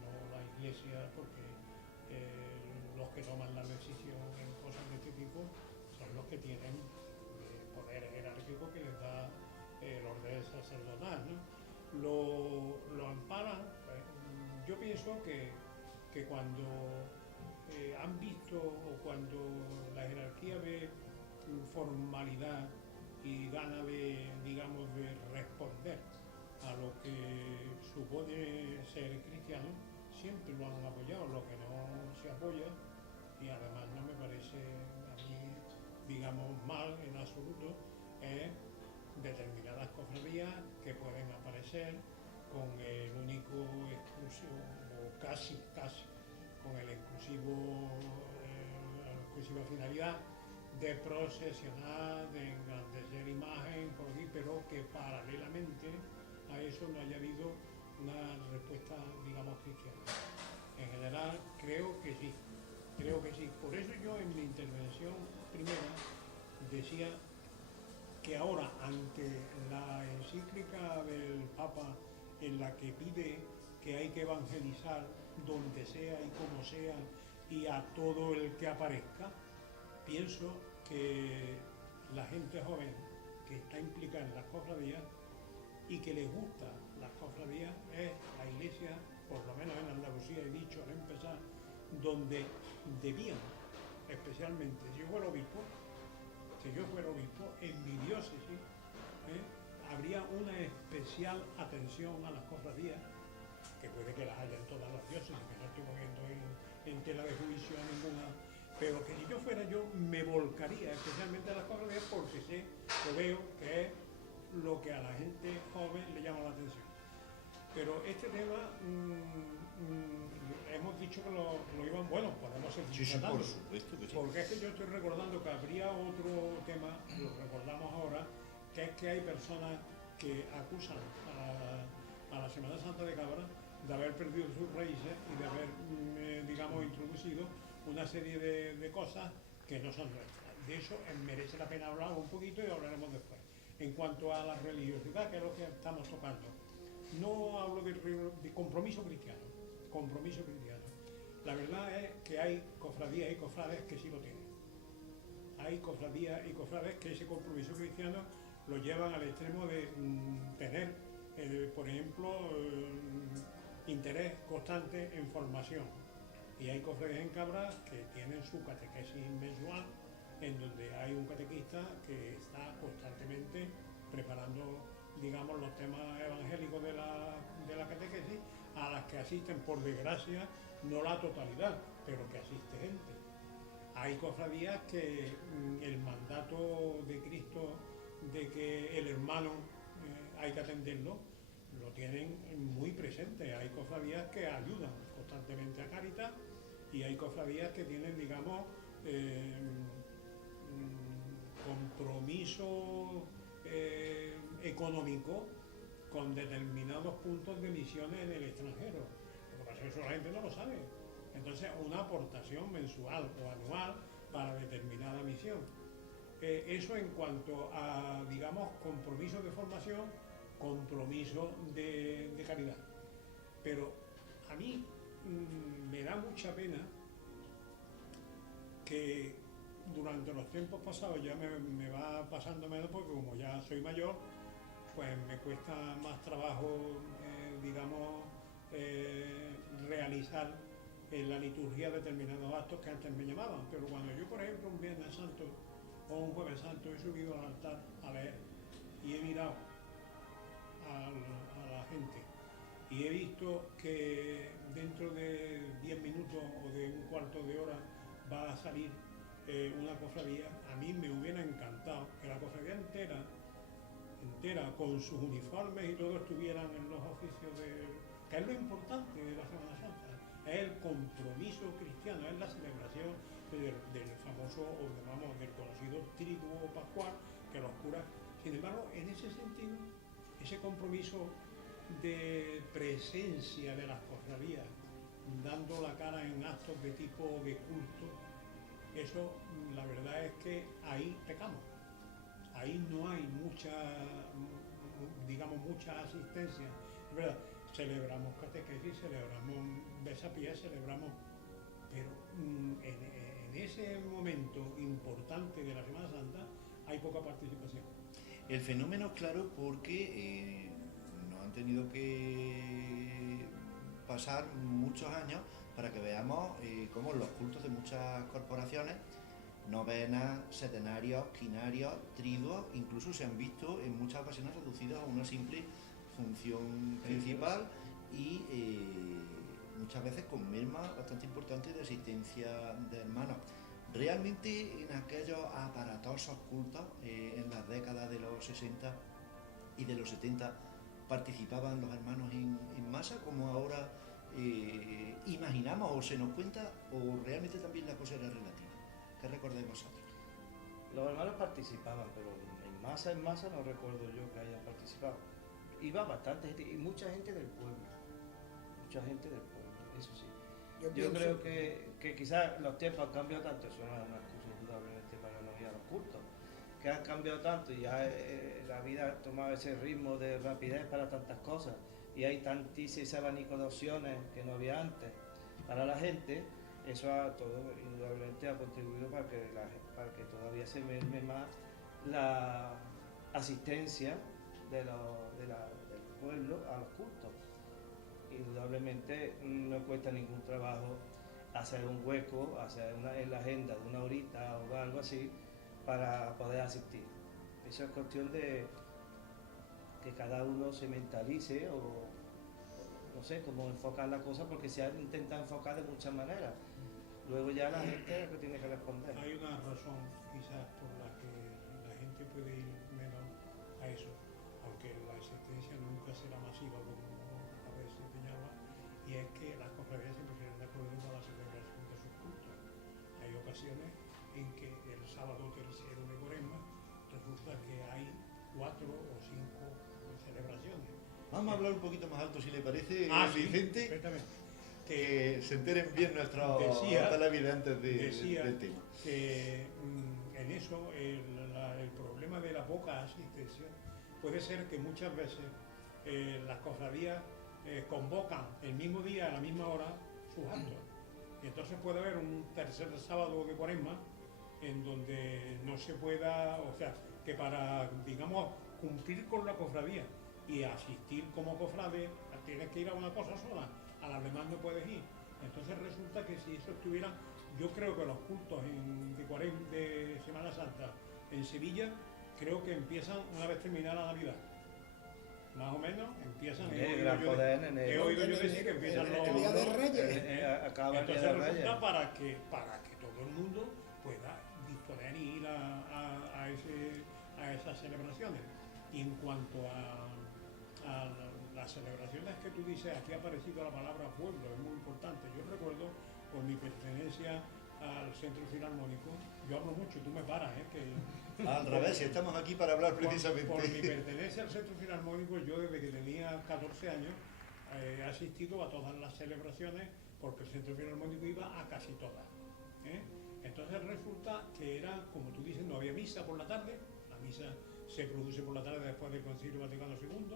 no la Iglesia, porque los que toman la decisión en cosas de este tipo son los que tienen poder jerárquico que les da el orden sacerdotal, ¿no? Lo amparan. Yo pienso que cuando han visto o cuando la jerarquía ve formalidad y gana de, digamos, de responder a lo que supone ser cristiano, siempre lo han apoyado. Lo que no se apoya, y además no me parece a mí, digamos, mal en absoluto, es determinadas cofradías que pueden aparecer con el único exclusivo, o casi, con el exclusivo, la exclusiva finalidad de procesionar, de engrandecer imagen por aquí, pero que paralelamente a eso no haya habido una respuesta, digamos, cristiana. En general, creo que sí. Por eso yo en mi intervención primera decía que ahora, ante la encíclica del Papa en la que pide que hay que evangelizar donde sea y como sea y a todo el que aparezca, pienso que la gente joven que está implicada en las cofradías y que les gusta las cofradías es la Iglesia, por lo menos en Andalucía he dicho al empezar, donde debían, especialmente si yo fuera obispo, en mi diócesis, habría una especial atención a las cofradías, que puede que las haya en todas las diócesis, que no estoy poniendo en tela de juicio a ninguna, pero que si yo fuera yo me volcaría especialmente a las cofradías porque sé o veo que es lo que a la gente joven le llama la atención. Pero este tema, hemos dicho que lo iban, bueno, podemos seguir tratando, por supuesto que sí. porque es que yo estoy recordando que habría otro tema, lo recordamos ahora, que es que hay personas que acusan a la Semana Santa de Cabra de haber perdido sus raíces y de haber, digamos, introducido una serie de cosas que no son nuestras. De eso merece la pena hablar un poquito y hablaremos después. En cuanto a la religiosidad, que es lo que estamos tocando, no hablo de compromiso cristiano. La verdad es que hay cofradías y cofrades que sí lo tienen. Hay cofradías y cofrades que ese compromiso cristiano lo llevan al extremo de tener, por ejemplo, interés constante en formación. Y hay cofradías en Cabra que tienen su catequesis mensual, en donde hay un catequista que está constantemente preparando, digamos, los temas evangélicos de la catequesis, a las que asisten, por desgracia, no la totalidad, pero que asiste gente. Hay cofradías que el mandato de Cristo de que el hermano hay que atenderlo, lo tienen muy presente. Hay cofradías que ayudan constantemente a Cáritas y hay cofradías que tienen, digamos, compromiso económico con determinados puntos de misiones en el extranjero. Lo que pasa es que eso la gente no lo sabe. Entonces, una aportación mensual o anual para determinada misión. Eso en cuanto a, digamos, compromiso de formación, compromiso de caridad. Pero a mí me da mucha pena que durante los tiempos pasados ya me va pasando menos, porque como ya soy mayor, pues me cuesta más trabajo, digamos, realizar en la liturgia determinados actos que antes me llamaban. Pero cuando yo, por ejemplo, un Viernes Santo o un Jueves Santo he subido al altar a leer y he mirado a la gente y he visto que dentro de 10 minutos o de un cuarto de hora va a salir una cofradía, a mí me hubiera encantado que la cofradía entera, con sus uniformes y todo, estuvieran en los oficios que es lo importante de la Semana Santa, es el compromiso cristiano, es la celebración del famoso, o digamos, del conocido triduo pascual que los curas. Sin embargo, en ese sentido, ese compromiso de presencia de las cofradías, dando la cara en actos de tipo de culto, eso la verdad es que ahí pecamos. Ahí no hay mucha, digamos, mucha asistencia. Es verdad, celebramos catequesis, celebramos besapiés, celebramos, pero en ese momento importante de la Semana Santa hay poca participación. El fenómeno es claro porque nos han tenido que pasar muchos años para que veamos cómo los cultos de muchas corporaciones, novenas, septenarios, quinarios, triduos, incluso se han visto en muchas ocasiones reducidos a una simple función principal y muchas veces con mermas bastante importantes de asistencia de hermanos. Realmente en aquellos aparatosos cultos, en las décadas de los 60 y de los 70, participaban los hermanos en masa, como ahora imaginamos o se nos cuenta, o realmente también la cosa era relativa. ¿Qué recordáis vosotros? Los hermanos participaban, pero en masa no recuerdo yo que hayan participado. Iba bastante gente, y mucha gente del pueblo, eso sí. Yo creo que quizás los tiempos han cambiado tanto, eso no es una excusa indudablemente para no ir a los cultos, que han cambiado tanto y ya la vida ha tomado ese ritmo de rapidez para tantas cosas y hay tantísimos abanico de opciones que no había antes para la gente. Eso todo indudablemente ha contribuido para que todavía se merme más la asistencia del pueblo a los cultos. Indudablemente no cuesta ningún trabajo hacer un hueco, en la agenda de una horita o algo así para poder asistir. Eso es cuestión de que cada uno se mentalice o no sé cómo enfocar la cosa, porque se ha intentado enfocar de muchas maneras. Luego ya la gente es la que tiene que responder. Hay una razón quizás por la que la gente puede ir menos a eso, aunque la asistencia nunca será masiva como a veces señala, y es que las cofradías se prefieren de acuerdo con la celebración de sus cultos. Hay ocasiones en que el sábado tercero de Cuaresma resulta que hay 4 o 5 celebraciones. Vamos a hablar un poquito más alto, si le parece, Sí, Vicente, perfectamente. que se enteren bien nuestros televidentes del tema. Que en eso el problema de la poca asistencia puede ser que muchas veces las cofradías convocan el mismo día a la misma hora sus actos. Y entonces puede haber un tercer sábado de Cuaresma en donde no se pueda, o sea, que para, digamos, cumplir con la cofradía y asistir como cofrade, tienes que ir a una cosa sola, a las demás no puedes ir. Entonces resulta que si eso estuviera, yo creo que los cultos de Semana Santa en Sevilla, creo que empiezan una vez terminada la Navidad. Más o menos empiezan. He oído yo decir que empiezan el Día de Reyes. Acaba el Día entonces de resulta Reyes. para que todo el mundo pueda disponer y ir a esas celebraciones. Y en cuanto a las celebraciones que tú dices, aquí ha aparecido la palabra pueblo, es muy importante. Yo recuerdo, por mi pertenencia al Centro Filarmónico, yo hablo mucho, tú me paras, que Al revés, estamos aquí para hablar precisamente. por mi pertenencia al Centro Filarmónico, yo desde que tenía 14 años he asistido a todas las celebraciones, porque el Centro Filarmónico iba a casi todas. ¿eh? Entonces resulta que era, como tú dices, no había misa por la tarde, la misa se produce por la tarde después del Concilio Vaticano II,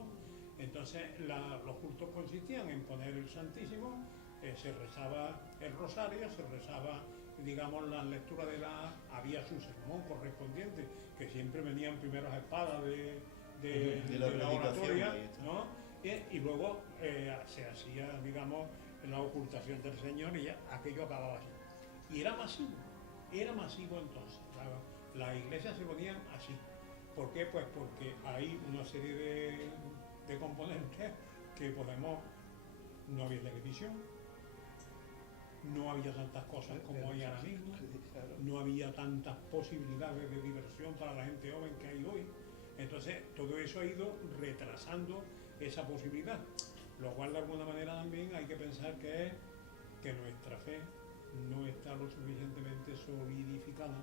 entonces los cultos consistían en poner el Santísimo, se rezaba el rosario, se rezaba, digamos, la lectura había su sermón correspondiente, que siempre venían primero las espadas de la oratoria, ¿no? Y luego se hacía, digamos, la ocultación del Señor y ya aquello acababa así. Y era masivo entonces. Las iglesias se ponían así. ¿Por qué? Pues porque hay una serie de componentes que no había televisión, no había tantas cosas como hay ahora mismo, no había tantas posibilidades de diversión para la gente joven que hay hoy. Entonces todo eso ha ido retrasando esa posibilidad, lo cual de alguna manera también hay que pensar que nuestra fe no está lo suficientemente solidificada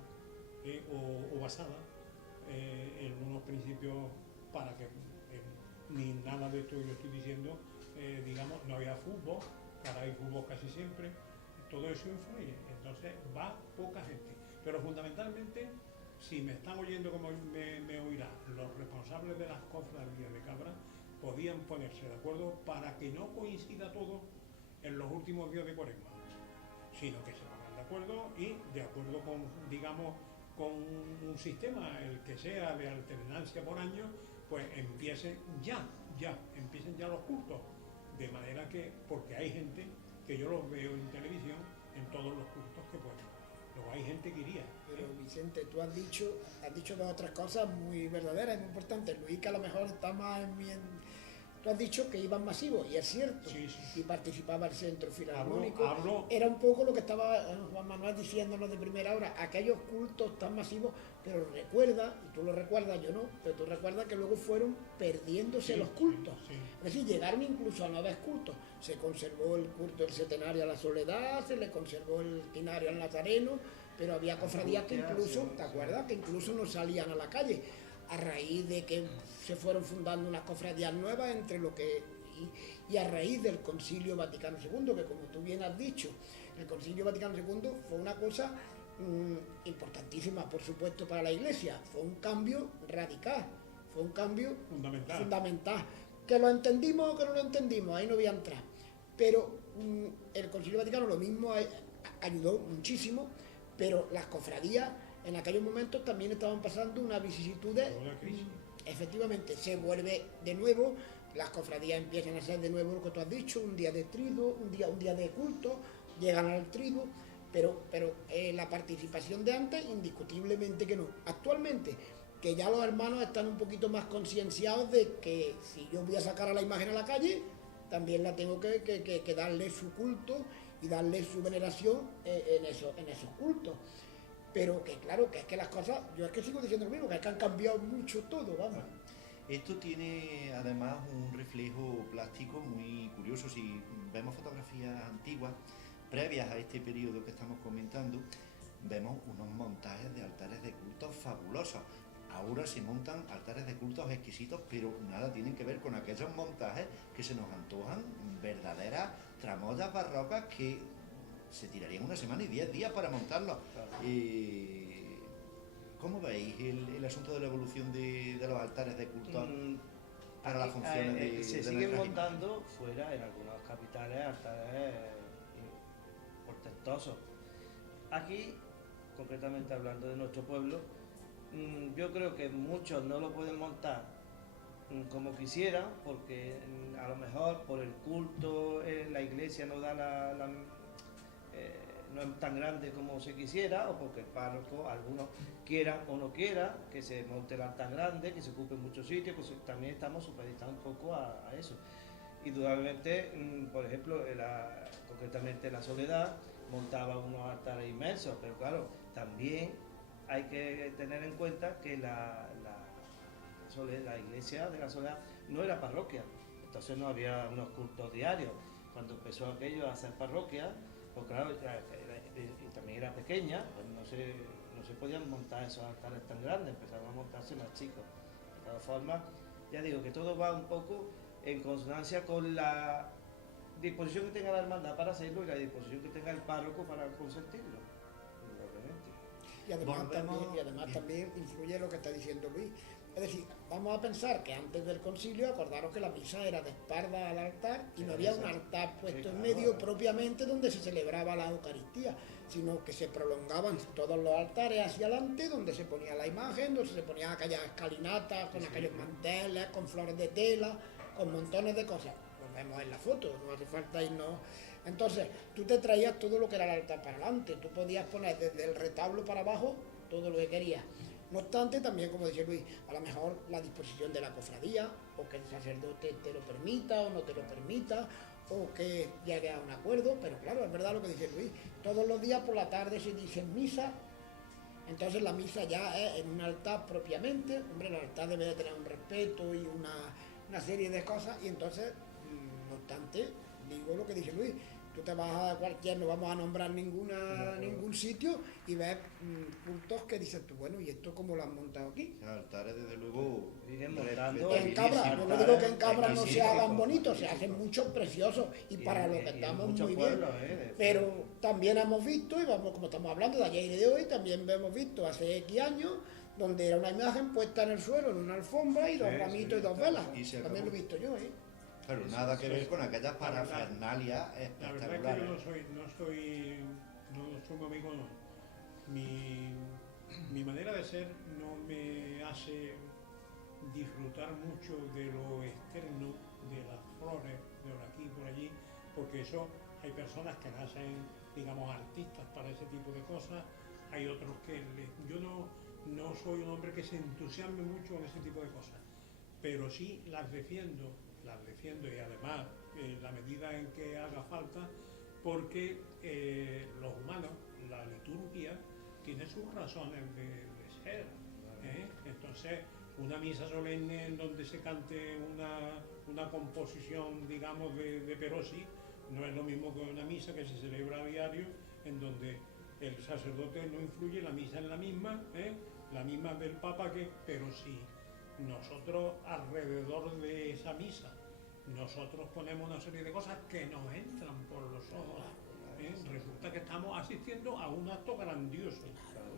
o basada en unos principios para que ni nada de esto que yo estoy diciendo, digamos, no había fútbol, ahora hay fútbol casi siempre, todo eso influye, entonces va poca gente, pero fundamentalmente, si me están oyendo como me oirá, los responsables de las cofradías de Cabra podían ponerse de acuerdo para que no coincida todo en los últimos días de Cuaresma, sino que se pongan de acuerdo y de acuerdo con, digamos, con un sistema, el que sea de alternancia por año, pues empiecen ya los cultos, de manera que, porque hay gente que yo los veo en televisión en todos los cultos que pueden. Luego hay gente que iría. Pero Vicente, tú has dicho dos otras cosas muy verdaderas y muy importantes. Luis, que a lo mejor está más tú has dicho que iban masivos, y es cierto, sí. Y participaba el Centro Filarmónico. Hablo. Era un poco lo que estaba Juan Manuel diciéndonos de primera hora, aquellos cultos tan masivos, pero recuerda, y tú lo recuerdas, yo no, pero tú recuerdas que luego fueron perdiéndose los cultos. Sí. Es decir, llegaron incluso a no haber cultos. Se conservó el culto del Centenario a la Soledad, se le conservó el Tinario al Nazareno, pero había cofradías que incluso, ¿te acuerdas? Que incluso no salían a la calle, a raíz de que se fueron fundando unas cofradías nuevas y a raíz del Concilio Vaticano II, que como tú bien has dicho, el Concilio Vaticano II fue una cosa importantísima, por supuesto, para la Iglesia, fue un cambio radical, fue un cambio fundamental. Que lo entendimos o que no lo entendimos, ahí no voy a entrar, pero el Concilio Vaticano lo mismo ayudó muchísimo, pero las cofradías en aquellos momentos también estaban pasando una vicisitud. Efectivamente, se vuelve de nuevo, las cofradías empiezan a ser de nuevo lo que tú has dicho, un día de triduo, un día de culto, llegan al triduo, pero la participación de antes, indiscutiblemente que no. Actualmente, que ya los hermanos están un poquito más concienciados de que si yo voy a sacar a la imagen a la calle, también la tengo que darle su culto y darle su veneración en esos cultos. Pero que claro, que es que las cosas, yo es que sigo diciendo lo mismo, que es que han cambiado mucho todo, vamos. Esto tiene además un reflejo plástico muy curioso. Si vemos fotografías antiguas, previas a este periodo que estamos comentando, vemos unos montajes de altares de cultos fabulosos. Ahora se montan altares de cultos exquisitos, pero nada tienen que ver con aquellos montajes que se nos antojan verdaderas tramoyas barrocas que se tirarían una semana y 10 días para montarlos. ¿Cómo veis el asunto de la evolución de los altares de culto para las funciones de se siguen montando fuera, en algunas capitales, altares portentosos. Aquí, concretamente hablando de nuestro pueblo, yo creo que muchos no lo pueden montar como quisieran, porque a lo mejor por el culto la iglesia no da no es tan grande como se quisiera, o porque el párroco, algunos quieran o no quieran que se monte el altar grande, que se ocupe muchos sitios, pues también estamos supeditados un poco a eso. Indudablemente, por ejemplo, concretamente la Soledad montaba unos altares inmensos, pero claro, también hay que tener en cuenta que la iglesia de la Soledad no era parroquia, entonces no había unos cultos diarios. Cuando empezó aquello a hacer parroquia, pues claro, y también era pequeña, pues no se podían montar esos altares tan grandes, empezaron a montarse más chicos. De todas formas, ya digo que todo va un poco en consonancia con la disposición que tenga la hermandad para hacerlo y la disposición que tenga el párroco para consentirlo. Obviamente. Y además también influye lo que está diciendo Luis. Es decir, vamos a pensar que antes del concilio, acordaros que la misa era de espalda al altar y no había un altar puesto en medio propiamente donde se celebraba la Eucaristía, sino que se prolongaban todos los altares hacia adelante, donde se ponía la imagen, donde se ponían aquellas escalinatas, con aquellos manteles, con flores de tela, con montones de cosas. Lo vemos en la foto, no hace falta irnos. Entonces, tú te traías todo lo que era el altar para adelante, tú podías poner desde el retablo para abajo todo lo que querías. No obstante, también, como decía Luis, a lo mejor la disposición de la cofradía, o que el sacerdote te lo permita o no te lo permita, o que llegue a un acuerdo, pero claro, es verdad lo que dice Luis, todos los días por la tarde se dice misa, entonces la misa ya es en un altar propiamente, hombre, el altar debe de tener un respeto y una serie de cosas, y entonces, no obstante, digo lo que dice Luis, tú te vas a cualquier, no vamos a nombrar ningún sitio y ves cultos que dices tú, bueno, ¿y esto cómo lo han montado aquí? Altares, desde luego. Siguen montando. En Cabra, yo no digo que en Cabra no se hagan bonitos, se hacen muchos preciosos y para lo que estamos muy bien. Pero también hemos visto, y vamos, como estamos hablando de ayer y de hoy, también hemos visto hace X años, donde era una imagen puesta en el suelo, en una alfombra y dos ramitos y dos velas. También lo he visto yo, ¿eh? Pero nada que ver con aquellas parafernalias La verdad es que yo no soy un amigo, no. Mi manera de ser no me hace disfrutar mucho de lo externo, de las flores, de por aquí y por allí, porque eso hay personas que nacen, digamos, artistas para ese tipo de cosas, hay otros que yo no soy un hombre que se entusiasme mucho con ese tipo de cosas, pero sí las defiendo y además en la medida en que haga falta, porque los humanos, la liturgia, tiene sus razones de ser. Entonces, una misa solemne en donde se cante una composición, digamos, de Perosi, no es lo mismo que una misa que se celebra a diario, en donde el sacerdote no influye, la misa es la misma del Papa, pero sí. Nosotros alrededor de esa misa, nosotros ponemos una serie de cosas que nos entran por los ojos. Resulta que estamos asistiendo a un acto grandioso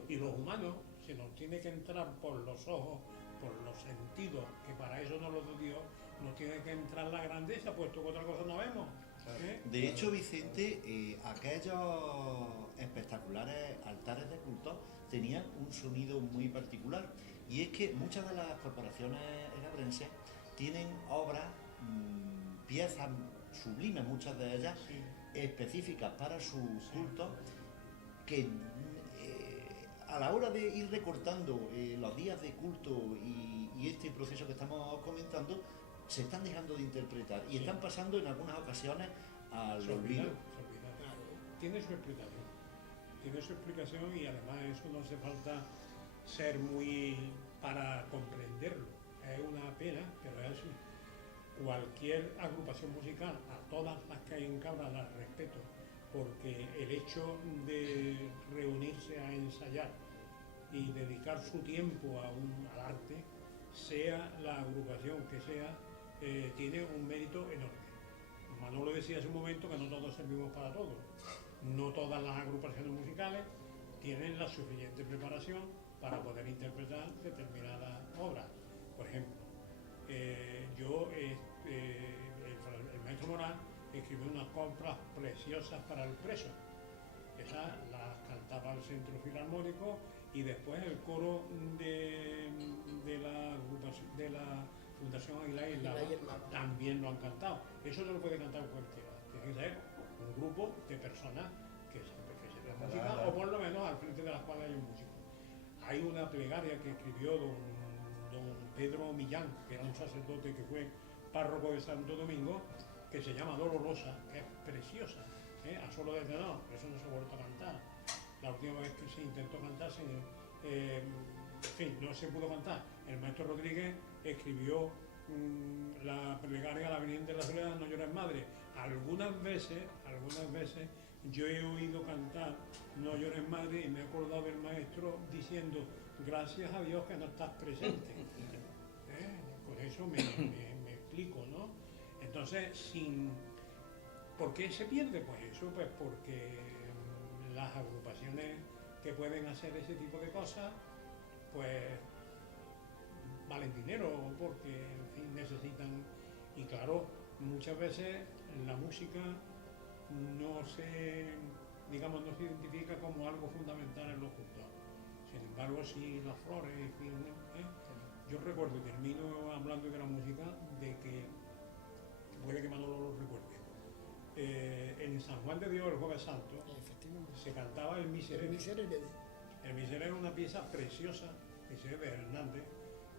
y los humanos se nos tiene que entrar por los ojos, por los sentidos, que para eso nos lo dio Dios, nos tiene que entrar la grandeza, puesto que otra cosa no vemos. De hecho, Vicente, aquellos espectaculares altares de culto tenían un sonido muy particular, y es que muchas de las corporaciones enabrenses tienen obras, piezas sublimes, muchas de ellas, específicas para su culto, que a la hora de ir recortando los días de culto y este proceso que estamos comentando, se están dejando de interpretar y están pasando en algunas ocasiones al olvido. Tiene su explicación y además eso no hace falta ser muy para comprenderlo. Es una pena, pero es así. Cualquier agrupación musical, a todas las que hay en Cabra las respeto, porque el hecho de reunirse a ensayar y dedicar su tiempo al arte, sea la agrupación que sea, tiene un mérito enorme. Manolo decía hace un momento que no todos servimos para todo. No todas las agrupaciones musicales tienen la suficiente preparación para poder interpretar determinadas obras. Por ejemplo, el maestro Morán escribió unas coplas preciosas para el preso. Esas las cantaba el Centro Filarmónico y después el coro de la Fundación Aguilar y Lava también lo han cantado. Eso no lo puede cantar cualquiera. Tiene que ser un grupo de personas que sepan música, o por lo menos al frente de las cuales hay un músico. Hay una plegaria que escribió don Pedro Millán, que era un sacerdote que fue párroco de Santo Domingo, que se llama Dolorosa, que es preciosa, a solo de tenor, eso no se ha vuelto a cantar. La última vez que se intentó cantar, no se pudo cantar. El maestro Rodríguez escribió la plegaria a la Virgen de la Soledad, No llores madre. Algunas veces yo he oído cantar No llores madre y me he acordado del maestro diciendo gracias a Dios que no estás presente. Con eso me explico, ¿no? Entonces, ¿Por qué se pierde? Pues eso, pues porque las agrupaciones que pueden hacer ese tipo de cosas, pues valen dinero, porque en fin necesitan, y claro, muchas veces la música no se, digamos, no se identifica como algo fundamental en los cultos. Sin embargo, sí las flores, en fin, ¿eh? Yo recuerdo, y termino hablando de la música, de que puede que Manolo lo recuerde. En San Juan de Dios, el Jueves Santo, Efectivamente. se cantaba el Miserere. El Miserere es una pieza preciosa, Miserere de Hernández,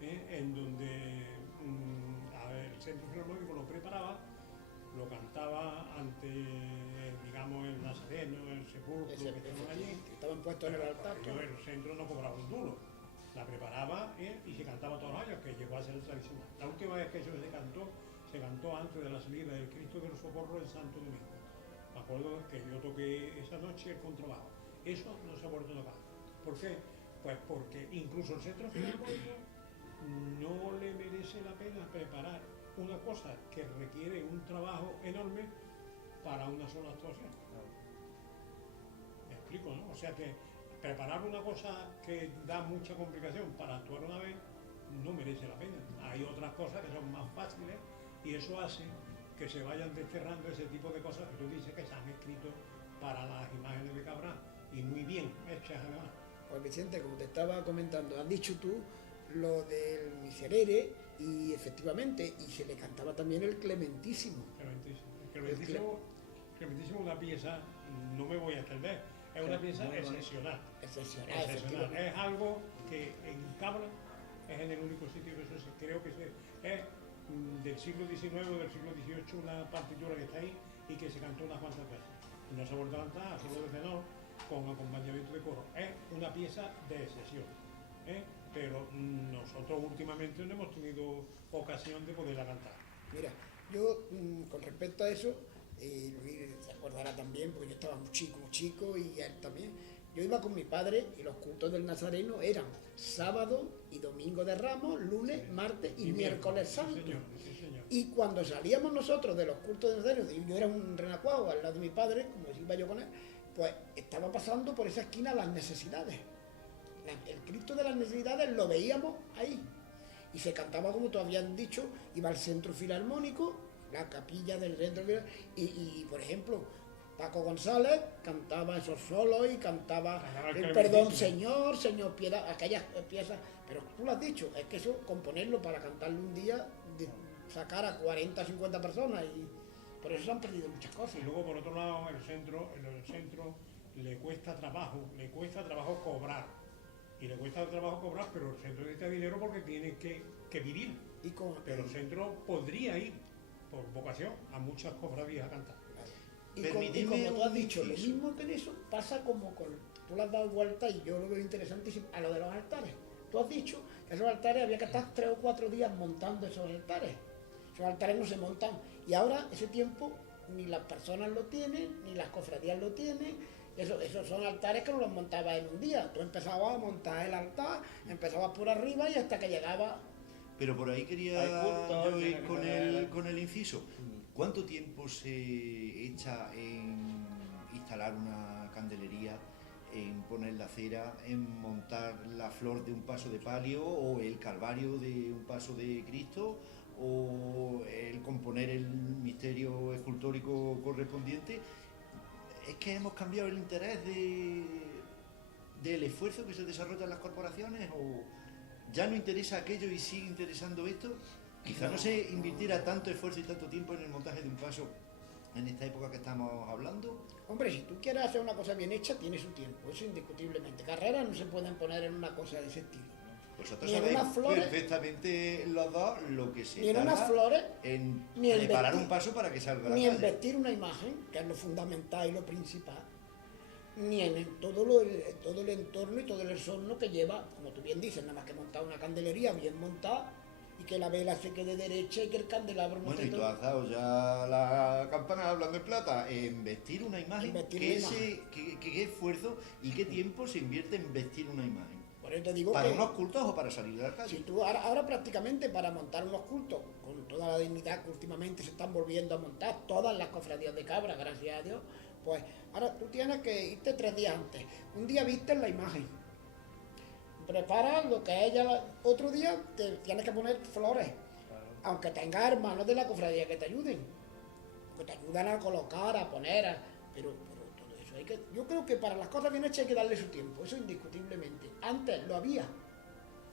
en donde el Centro Filarmónico lo preparaba, lo cantaba ante, digamos, el Nazareno, el sepulcro, que estaban allí. Estaban puestos en el altar. Yo, el centro no cobraba un duro, la preparaba y se cantaba todos los años, que llegó a ser tradicional. La última vez que eso se cantó antes de la salida del Cristo del Socorro en Santo Domingo. Me acuerdo que yo toqué esa noche el contrabajo. Eso no se ha vuelto a tocar. ¿Por qué? Pues porque incluso el Centro Filarmónico no le merece la pena preparar una cosa que requiere un trabajo enorme para una sola actuación. Me explico, ¿no? O sea que preparar una cosa que da mucha complicación para actuar una vez no merece la pena. Hay otras cosas que son más fáciles y eso hace que se vayan desterrando ese tipo de cosas que tú dices que se han escrito para las imágenes de Cabral y muy bien hechas además. Pues Vicente, como te estaba comentando, has dicho tú lo del Miserere y efectivamente, y se le cantaba también el Clementísimo. Clementísimo es una pieza, no me voy a extender, es una pieza excepcional. Excepcional. Es algo que en Cabra es en el único sitio que eso creo que es del siglo XIX o del siglo XVIII, una partitura que está ahí y que se cantó unas cuantas veces. Y no se ha vuelto a cantar, solo de tenor, con acompañamiento de coro. Es una pieza de excepción, pero nosotros últimamente no hemos tenido ocasión de poderla cantar. Mira, yo con respecto a eso, Luis se acordará también, porque yo estaba muy chico y él también. Yo iba con mi padre y los cultos del Nazareno eran sábado y domingo de Ramos, lunes, martes y miércoles santo. Sí, señor. Y cuando salíamos nosotros de los cultos del Nazareno, y yo era un renacuajo al lado de mi padre, como iba yo con él, pues estaba pasando por esa esquina las necesidades. El Cristo de las necesidades lo veíamos ahí. Y se cantaba, como tú habías dicho, iba al Centro Filarmónico, la capilla del Centro Filarmónico, y por ejemplo, Paco González cantaba esos solos y cantaba el Perdón Señor, Señor Piedad, aquellas piezas. Pero tú lo has dicho, es que eso, componerlo para cantarlo un día, sacar a 40, 50 personas, y por eso se han perdido muchas cosas. Y luego, por otro lado, el centro le cuesta trabajo cobrar. Y le cuesta trabajo cobrar, pero el centro necesita dinero porque tiene que vivir. Pero el centro podría ir, por vocación, a muchas cofradías a cantar. Y como tú has dicho, lo mismo que en eso pasa como con... Tú le has dado vuelta y yo lo veo interesantísimo a lo de los altares. Tú has dicho que esos altares había que estar 3 o 4 días montando esos altares. Esos altares no se montan. Y ahora ese tiempo ni las personas lo tienen, ni las cofradías lo tienen. Esos son altares que no los montabas en un día. Tú empezabas a montar el altar, empezababas por arriba y hasta que llegaba... Pero por ahí quería yo ir con el inciso. ¿Cuánto tiempo se echa en instalar una candelería, en poner la cera, en montar la flor de un paso de palio o el calvario de un paso de Cristo o el componer el misterio escultórico correspondiente? ¿Es que hemos cambiado el interés del esfuerzo que se desarrolla en las corporaciones o ya no interesa aquello y sigue interesando esto? Quizá no se invirtiera tanto esfuerzo y tanto tiempo en el montaje de un paso en esta época que estamos hablando. Hombre, si tú quieres hacer una cosa bien hecha, tiene su tiempo, eso indiscutiblemente. Carreras no se pueden poner en una cosa de ese estilo. Vosotros sabéis perfectamente los dos lo que se tarda en ni preparar un paso para que salga a la ni calle. en vestir una imagen, que es lo fundamental y lo principal, ni en todo el entorno y todo el entorno que lleva, como tú bien dices, nada más que montar una candelería bien montada y que la vela se quede derecha y que el candelabro no Bueno, se... y tú has dado ya la campana hablando en plata, en vestir una imagen. ¿Qué esfuerzo y qué tiempo se invierte en vestir una imagen? Por eso te digo ¿Para que unos cultos o para salir de la calle? si tú ahora prácticamente para montar unos cultos, con toda la dignidad que últimamente se están volviendo a montar, todas las cofradías de cabra, gracias a Dios, pues ahora tú tienes que irte 3 días antes. Un día vistes la imagen, preparas lo que ella, otro día te tienes que poner flores, aunque tengas hermanos de la cofradía que te ayuden, que te ayudan a colocar, a poner, pero todo eso hay que, yo creo que para las cosas bien hechas hay que darle su tiempo, eso indiscutiblemente. Antes lo había,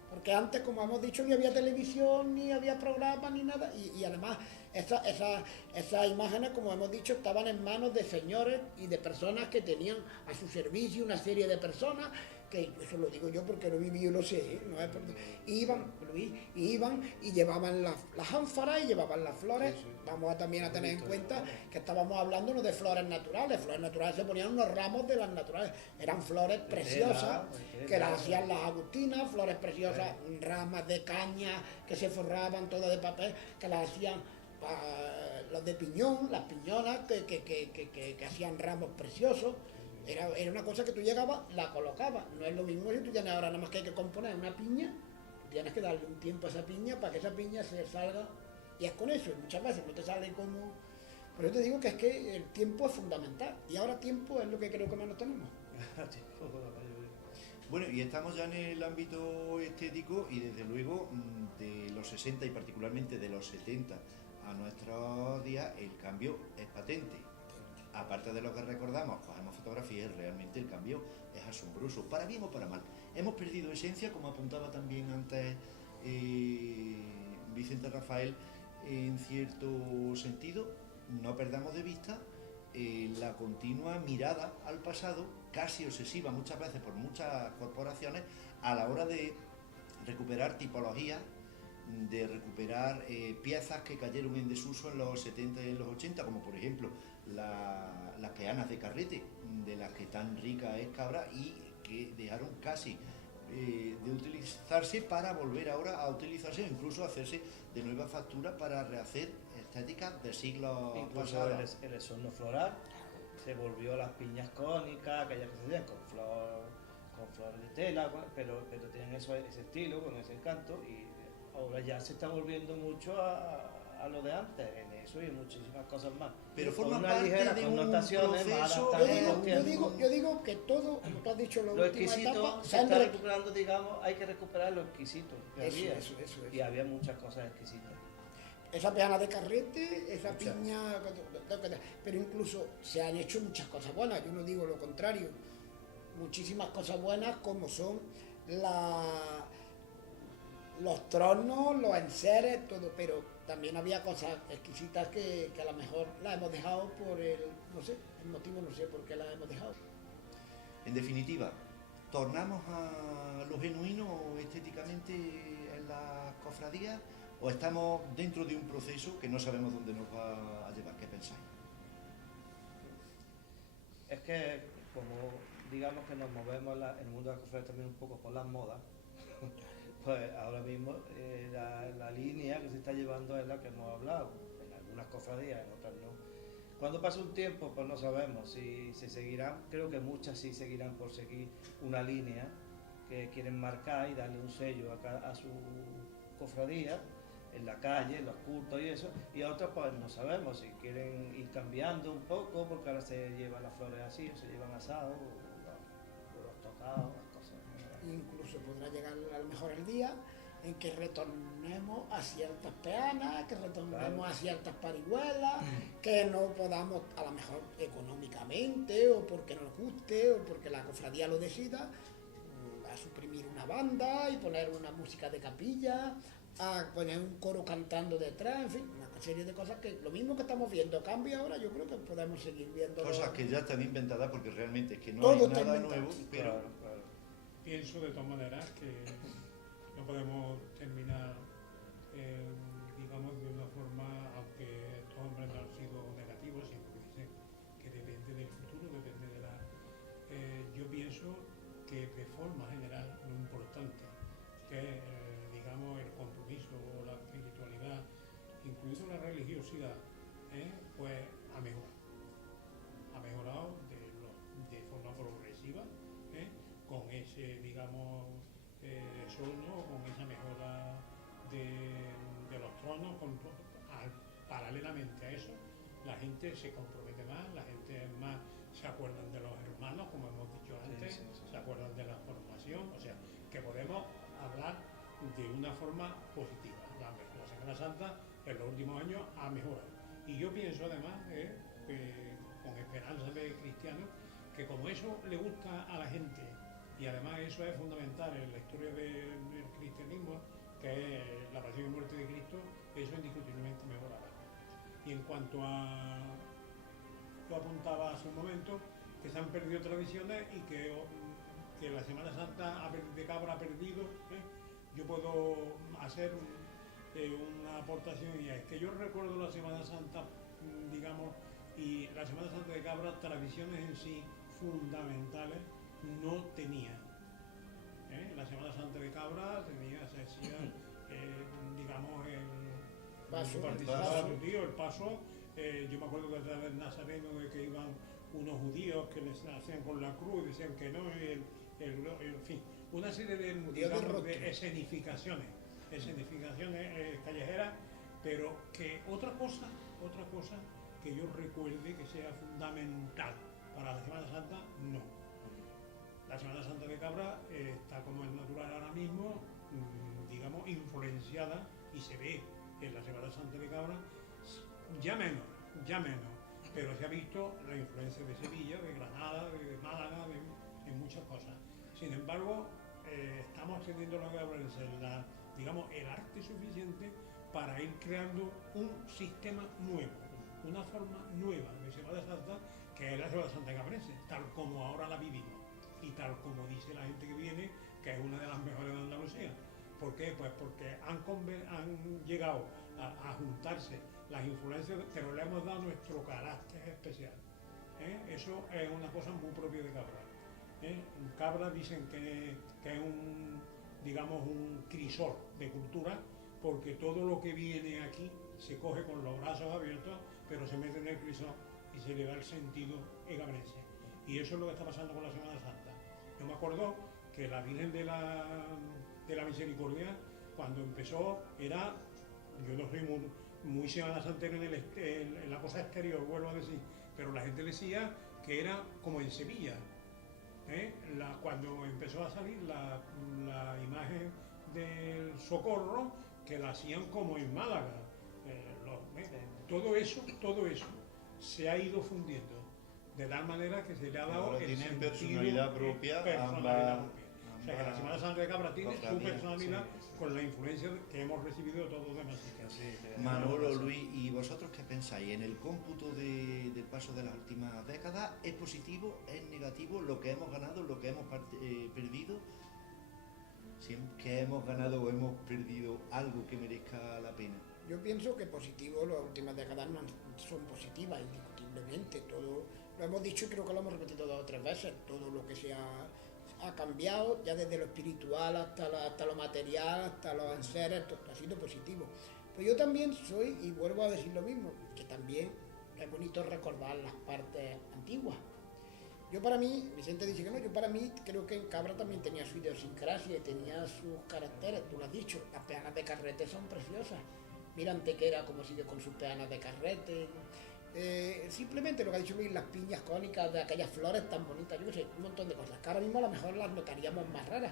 porque antes, como hemos dicho, ni había televisión, ni había programas, ni nada, y además esas imágenes, como hemos dicho, estaban en manos de señores y de personas que tenían a su servicio una serie de personas, que eso lo digo yo porque lo viví y lo sé, ¿eh? No es porque iban y llevaban las ánforas y llevaban las flores. Vamos también a tener en cuenta que estábamos hablando no de flores naturales se ponían unos ramos de las naturales, eran flores preciosas que las hacían las agustinas, flores preciosas, ramas de caña que se forraban todas de papel, que las hacían los de piñón, las piñonas que hacían ramos preciosos. Era una cosa que tú llegabas, la colocabas. No es lo mismo si tú tienes ahora nada más que hay que componer una piña, tú tienes que darle un tiempo a esa piña para que esa piña se salga. Y es con eso, y muchas veces no te sale como... Por eso te digo que es que el tiempo es fundamental. Y ahora tiempo es lo que creo que menos tenemos. Bueno, y estamos ya en el ámbito estético y desde luego de los 60 y particularmente de los 70 a nuestros días el cambio es patente. Aparte de lo que recordamos, cogemos fotografías, realmente el cambio es asombroso, para bien o para mal. Hemos perdido esencia, como apuntaba también antes Vicente Rafael, en cierto sentido. No perdamos de vista la continua mirada al pasado, casi obsesiva muchas veces por muchas corporaciones, a la hora de recuperar tipologías, de recuperar piezas que cayeron en desuso en los 70 y en los 80, como por ejemplo las peanas de carrete, de las que tan rica es Cabra y que dejaron casi de utilizarse para volver ahora a utilizarse o incluso hacerse de nueva factura para rehacer estéticas de siglos pasados. El esorno floral se volvió a las piñas cónicas, aquellas que se hacían con flores de tela, pero tienen ese estilo, con ese encanto, y ahora ya se está volviendo mucho a lo de antes, en eso y en muchísimas cosas más. Pero con forma una parte ligera de connotaciones un más proceso. adaptadas. Yo digo que todo, como tú has dicho, la Lo última exquisito etapa, se está recuperando, digamos, hay que recuperar lo exquisito que había. Eso. Y había muchas cosas exquisitas. Esa peana de carrete, esa Muchas. piña, pero incluso se han hecho muchas cosas buenas, yo no digo lo contrario, muchísimas cosas buenas como son los tronos, los enseres, todo, pero también había cosas exquisitas que a lo mejor las hemos dejado por el motivo no sé por qué las hemos dejado. En definitiva, ¿tornamos a lo genuino estéticamente en las cofradías o estamos dentro de un proceso que no sabemos dónde nos va a llevar? ¿Qué pensáis? Es que como digamos que nos movemos en el mundo de la cofradía también un poco por las modas, pues ahora mismo la línea que se está llevando es la que hemos hablado, en algunas cofradías, en otras no. Cuando pase un tiempo, pues no sabemos si se seguirán, creo que muchas sí seguirán por seguir una línea que quieren marcar y darle un sello a su cofradía, en la calle, en los cultos y eso, y a otras pues no sabemos si quieren ir cambiando un poco, porque ahora se llevan las flores así, o se llevan asados, o los tocados, las cosas. Incluso podrá llegar a lo mejor el día en que retornemos a ciertas peanas, que retornemos a ciertas parihuelas, que no podamos, a lo mejor económicamente, o porque nos guste, o porque la cofradía lo decida, a suprimir una banda y poner una música de capilla, a poner un coro cantando detrás, en fin, una serie de cosas que lo mismo que estamos viendo cambia ahora, yo creo que podemos seguir viendo. Cosas que ya están inventadas porque realmente es que no Todo hay está nada inventado. nuevo, pero Claro. Pienso de todas maneras que no podemos terminar, digamos, de una forma, aunque estos hombres no han sido negativos, sino que dicen que depende del futuro, depende de la... yo pienso que de forma general lo importante que digamos, el compromiso o la espiritualidad, incluido la religiosidad, pues ha mejorado de forma progresiva, con ese, digamos, eso, ¿no? Con esa mejora de los tronos, paralelamente a eso, la gente se compromete más, la gente es más, se acuerdan de los hermanos, como hemos dicho antes, se acuerdan de la formación, o sea, que podemos hablar de una forma positiva. La Semana Santa en los últimos años ha mejorado. Y yo pienso además, con esperanza de cristianos, que como eso le gusta a la gente, y además eso es fundamental en la historia del cristianismo, que es la pasión y muerte de Cristo, eso indiscutiblemente mejorará. Y en cuanto a, tú apuntabas hace un momento, que se han perdido tradiciones y que la Semana Santa de Cabra ha perdido, yo puedo hacer una aportación, y es que yo recuerdo la Semana Santa, digamos, y la Semana Santa de Cabra, tradiciones en sí fundamentales no tenía. La Semana Santa de Cabra se hacía, digamos, el paso. Yo me acuerdo que detrás del Nazareno, de que iban unos judíos que les hacían con la cruz, decían que no, en fin, una serie de escenificaciones callejeras, pero que otra cosa que yo recuerde que sea fundamental para la Semana Santa, no. La Semana Santa de Cabra está, como es natural ahora mismo, digamos, influenciada, y se ve en la Semana Santa de Cabra ya menos, pero se ha visto la influencia de Sevilla, de Granada, de Málaga, de muchas cosas. Sin embargo, estamos teniendo la cabrense, digamos, el arte suficiente para ir creando un sistema nuevo, una forma nueva de Semana Santa, que es la Semana Santa cabrense, tal como ahora la vivimos y tal como dice la gente que viene, que es una de las mejores de Andalucía. ¿Por qué? Pues porque han llegado a juntarse las influencias, pero le hemos dado nuestro carácter especial. Eso es una cosa muy propia de Cabra. Cabra dicen que es un crisol de cultura, porque todo lo que viene aquí se coge con los brazos abiertos, pero se mete en el crisol y se le da el sentido egabrense. Y eso es lo que está pasando con la Semana Santa. Yo me acuerdo que la Virgen de la Misericordia, cuando empezó, era, yo no soy muy Semana Santera en la cosa exterior, vuelvo a decir, pero la gente decía que era como en Sevilla. Cuando empezó a salir la imagen del Socorro, que la hacían como en Málaga. Todo eso se ha ido fundiendo, de tal manera que se le ha dado el sentido, personalidad propia. O sea, que la Semana Santa de Cabra tiene su personalidad, con la influencia que hemos recibido de todos los demás. Manolo, Luis, ¿y vosotros qué pensáis? ¿En el cómputo del paso de las últimas décadas es positivo, es negativo lo que hemos ganado, lo que hemos perdido? ¿Que hemos ganado o hemos perdido algo que merezca la pena? Yo pienso que positivo, las últimas décadas son positivas, indiscutiblemente. Todo lo hemos dicho y creo que lo hemos repetido 2 o 3 veces. Todo lo que se ha cambiado, ya desde lo espiritual hasta lo material, hasta los enseres, todo ha sido positivo. Pero yo también soy, y vuelvo a decir lo mismo, que también es bonito recordar las partes antiguas. Yo para mí, Vicente dice que no, yo para mí creo que en Cabra también tenía su idiosincrasia y tenía sus caracteres, tú lo has dicho, las peanas de carrete son preciosas. Mira Antequera como sigue con sus peanas de carrete. Simplemente lo que ha dicho Luis, las piñas cónicas de aquellas flores tan bonitas, yo qué sé, un montón de cosas que ahora mismo a lo mejor las notaríamos más raras.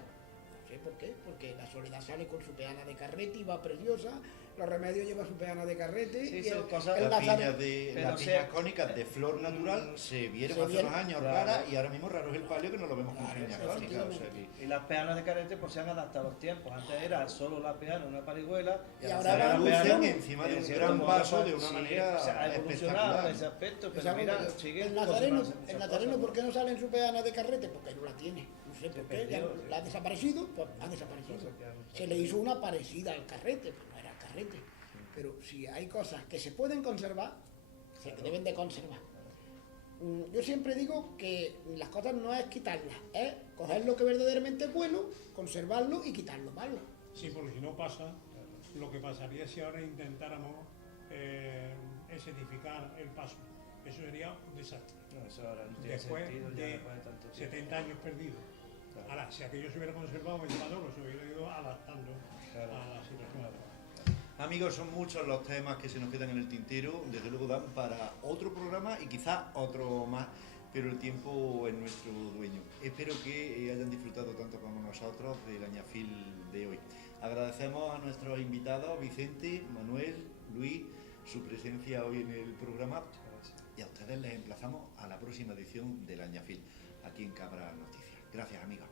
No sé por qué, porque la Soledad sale con su peana de carrete y va preciosa, Los Remedios lleva su peana de carrete, sí, y son cosas, las piñas cónicas de flor natural se vieron hace unos años raras, y ahora mismo raro es el palio que no lo vemos con piñas cónicas. Y las peanas de carrete pues se han adaptado a los tiempos. Antes era solo la peana, una parihuela, y ahora lucen encima de un gran vaso de una manera ha evolucionado en ese aspecto, pero mira, el Nazareno, ¿por qué no sale en su peana de carrete? Porque no la tiene, no sé por qué, la ha desaparecido, pues ha desaparecido. Se le hizo una parecida al carrete, pues no era carrete. Pero si hay cosas que se pueden conservar, se deben de conservar. Yo siempre digo que las cosas no es quitarlas, es coger lo que verdaderamente es bueno, conservarlo y quitar lo malo. Sí, porque si no pasa, lo que pasaría si ahora intentáramos escenificar el paso. Eso sería un desastre. No, eso ahora no tiene Después sentido, de ya tanto 70 años perdidos. Claro. Ahora, si aquello se hubiera conservado, pues Manolo se hubiera ido adaptando Claro. a la situación actual. Amigos, son muchos los temas que se nos quedan en el tintero, desde luego dan para otro programa y quizás otro más, pero el tiempo es nuestro dueño. Espero que hayan disfrutado tanto como nosotros del Añafil de hoy. Agradecemos a nuestros invitados, Vicente, Manuel, Luis, su presencia hoy en el programa, y a ustedes les emplazamos a la próxima edición del Añafil, aquí en Cabra Noticias. Gracias, amigos.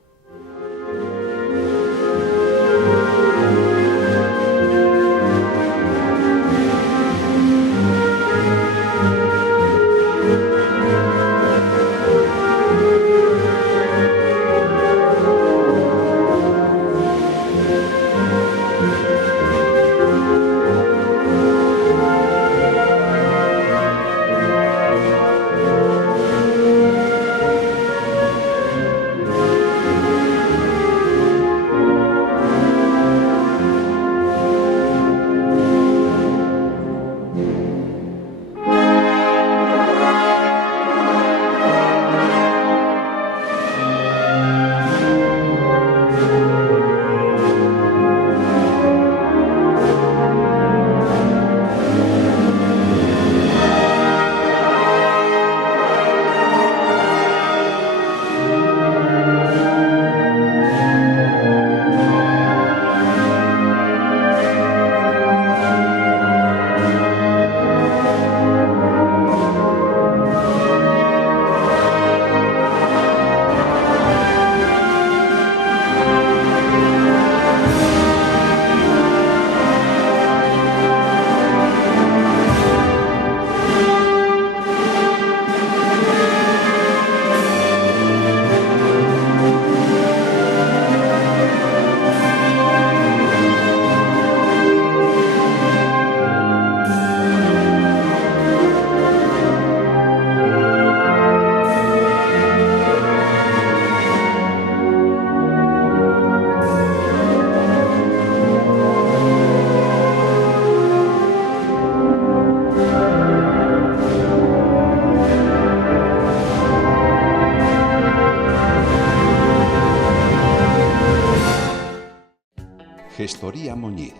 Gestoría Muñiz.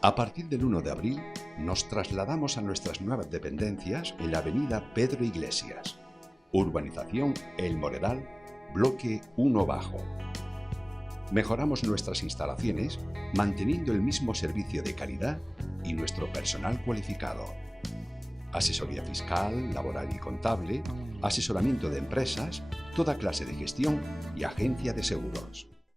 A partir del 1 de abril nos trasladamos a nuestras nuevas dependencias en la avenida Pedro Iglesias, urbanización El Moreral, bloque 1 bajo. Mejoramos nuestras instalaciones manteniendo el mismo servicio de calidad y nuestro personal cualificado. Asesoría fiscal, laboral y contable, asesoramiento de empresas, toda clase de gestión y agencia de seguros.